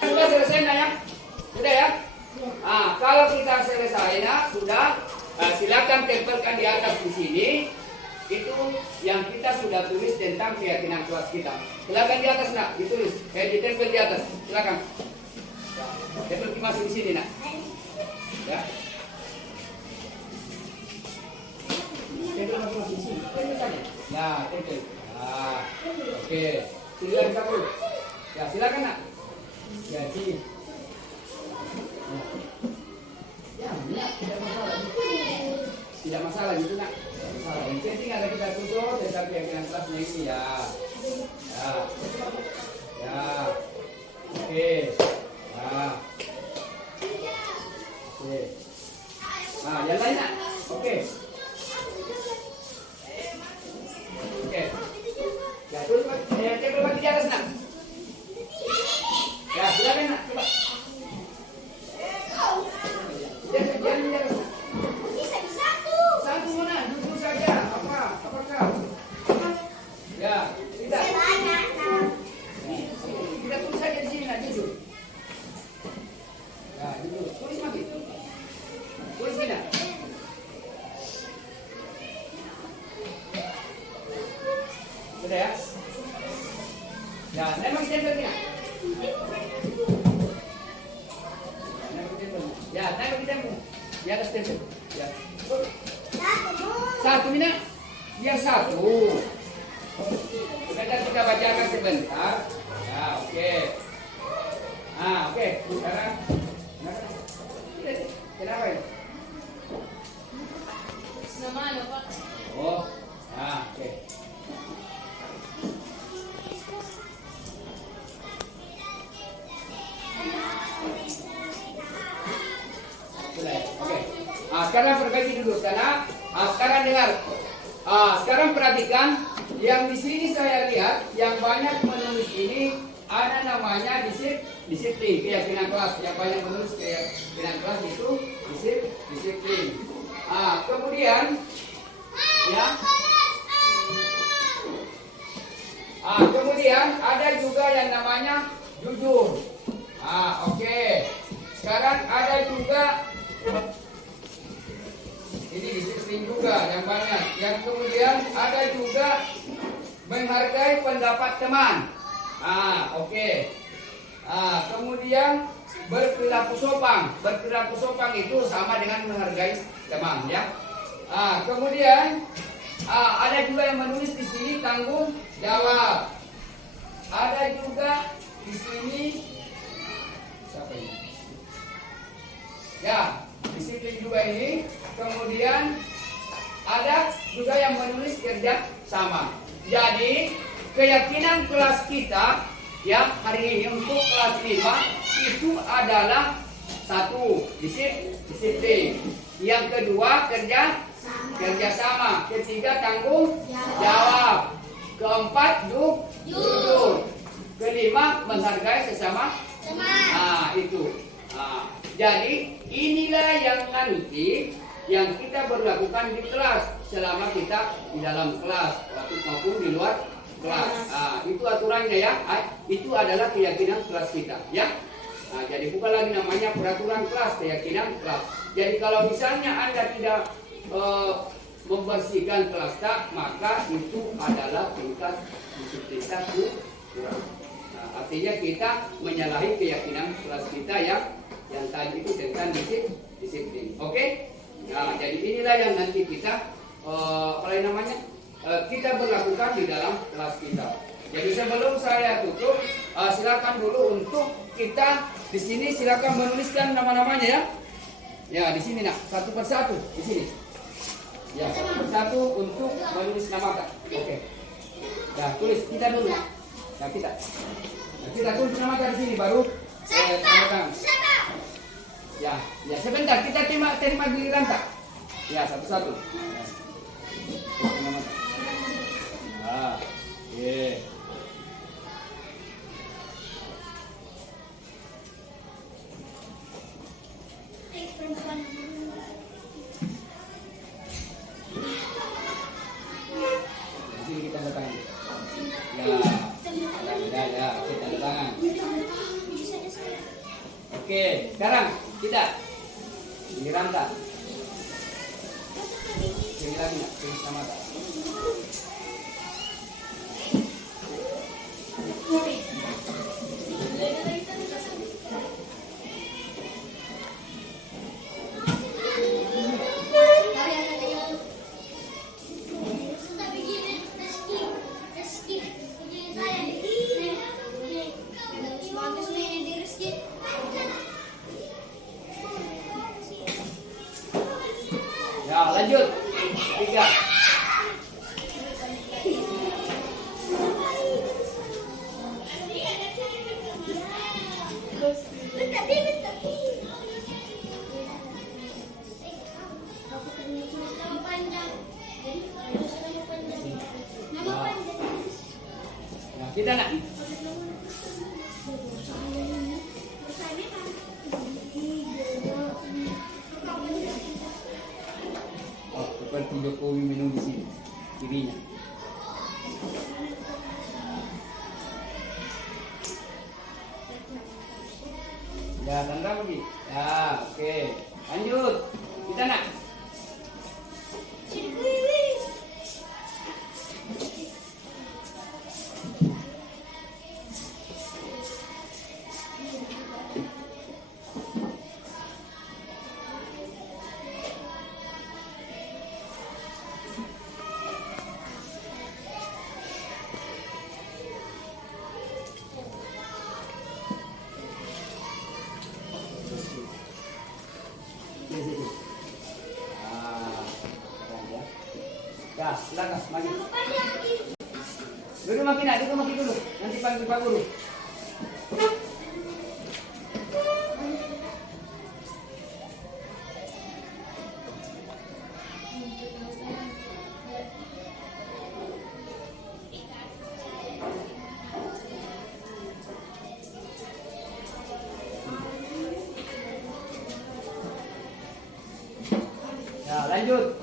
Sudah selesai ya? Sudah ya? Kalau kita selesai sudah, silakan tempelkan di atas di sini. Itu yang kita sudah tulis tentang keyakinan kelas kita. Silakan di atas nak, ditulis. Ditempel di atas. Silakan. Tempel masuk di sini nak. Ya. Tempel masuk di sini. Tempel saja. Ya, tempel. Oke. Silakan kamu. Ya, silakan nak. Ya, sini. Ya, tidak masalah. Tidak masalah gitu nak. Yang penting ada kita tutup tentang keyakinan kelasnya ini ya. Ya. Oke. Oke. Yang lain nak. Oke. Ya, terus tempel bagi di atas nak. Ya, silakan nak, coba. Jangan di atas nak. Satu mana? Duduk saja. Apakah? Ya, tidak. Kita tulis saja di sini nak, jujur. Ya, jujur. Tulis lagi. Tulis gini nak. Sudah ya? Ya, memang tempel ni nak. Ya, naik kita di atas tempel. Ya. Satu minat. Biar satu. Sebentar kita bacakan sebentar. Ya, oke. Oke. Sekarang. Kenapa ini? Nama apa Pak? Oke. Sekarang perbaiki dulu sana. Sekarang dengar. Sekarang perhatikan yang di sini saya lihat yang banyak menulis ini ada namanya disiplin keyakinan kelas. Yang banyak menulis keyakinan kelas itu disiplin. Kemudian ya. Kemudian ada juga yang namanya jujur. Oke. Sekarang ada juga ini disiplin juga yang banyak. Yang kemudian ada juga menghargai pendapat teman. Oke. Kemudian berperilaku sopan. Berperilaku sopan itu sama dengan menghargai teman, ya. Kemudian ada juga yang menulis di sini tanggung jawab. Ada juga di sini siapa ini? Ya, disiplin juga ini. Kemudian ada juga yang menulis kerja sama. Jadi keyakinan kelas kita ya hari ini untuk kelas 5 itu adalah satu disiplin. Yang kedua kerja sama. Ketiga tanggung jawab. Keempat jujur. Kelima menghargai sesama teman. Itu. Jadi inilah yang nanti yang kita berlakukan di kelas selama kita di dalam kelas maupun di luar kelas. Itu aturannya ya. Itu adalah keyakinan kelas kita ya. Jadi bukan lagi namanya peraturan kelas, keyakinan kelas. Jadi kalau misalnya Anda tidak membersihkan kelas tak, maka itu adalah tingkat disiplin satu kurang. Artinya kita menyalahi keyakinan kelas kita yang tadi itu tentang disiplin. Oke? Nah, jadi inilah yang nanti kita kita berlakukan di dalam kelas kita. Jadi sebelum saya tutup, silakan dulu untuk kita di sini silakan menuliskan nama-namanya ya. Ya di sini nak satu persatu di sini. Ya satu persatu untuk menulis namakan. Oke. Ya tulis kita dulu. Nah kita tulis namakan di sini baru tanda. Ya sebentar kita terima giliran tak. Ya satu-satu. Yeah. Di sini kita tanda tangan. Ya, kita tanda tangan. Oke, sekarang kita giliran tak. Ini lagi nak, tulis nama tak. Ya, lanjut. 3. Nah, kita nak. Seperti Jokowi minum di sini dirinya. Ya, tanda lagi. Ya, oke. Lanjut. Kita nak. Ya, silakan maju. Duduk makin dulu. Nanti panggil Pak Guru. Ya, lanjut.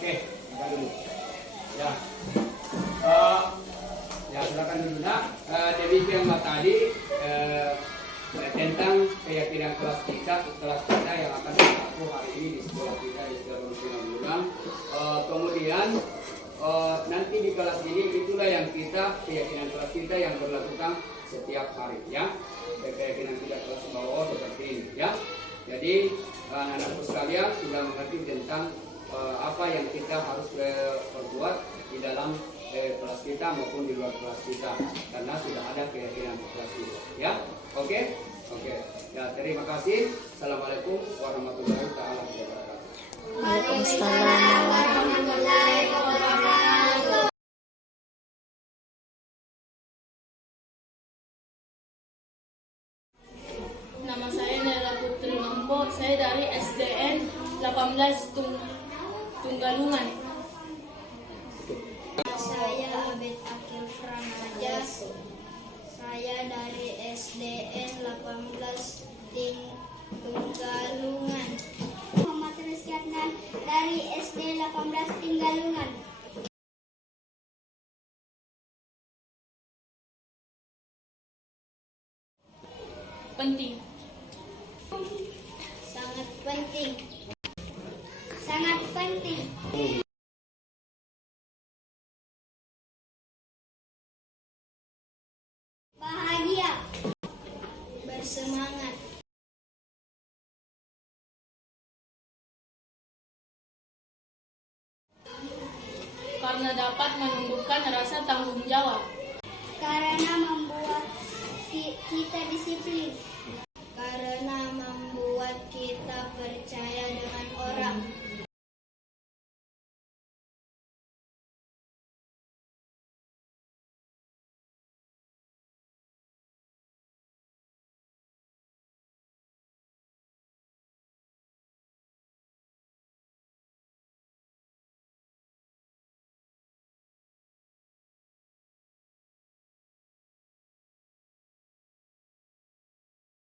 Oke, buka dulu. Ya. Ya silakan dulu nak. Demikianlah tadi tentang keyakinan kelas kita yang akan berlaku hari ini di sekolah kita di Darul Penanggungan. Kemudian nanti di kelas ini itulah yang keyakinan kelas kita yang berlakukan setiap hari ya. Keyakinan kita kelas bawah seperti ini ya. Jadi anak-anakku sekalian sudah mengerti tentang apa yang kita harus perbuat di dalam kelas kita maupun di luar kelas kita, karena sudah ada keyakinan kelas kita ya. Oke. Ya, terima kasih. Assalamualaikum warahmatullahi wabarakatuh. Waalaikumsalam warahmatullahi wabarakatuh. Nama saya Nela Putri Mampo. Saya dari SDN 18 Tunggalungan. Saya Abed Akil Framaja. Saya dari SDN 18 Tunggalungan. Muhammad Rizky Adnan dari SD 18 Tinggalungan. Penting. Sangat penting. Sangat penting. Bahagia. Bersemangat. Karena dapat menumbuhkan rasa tanggung jawab. Karena membuat kita disiplin.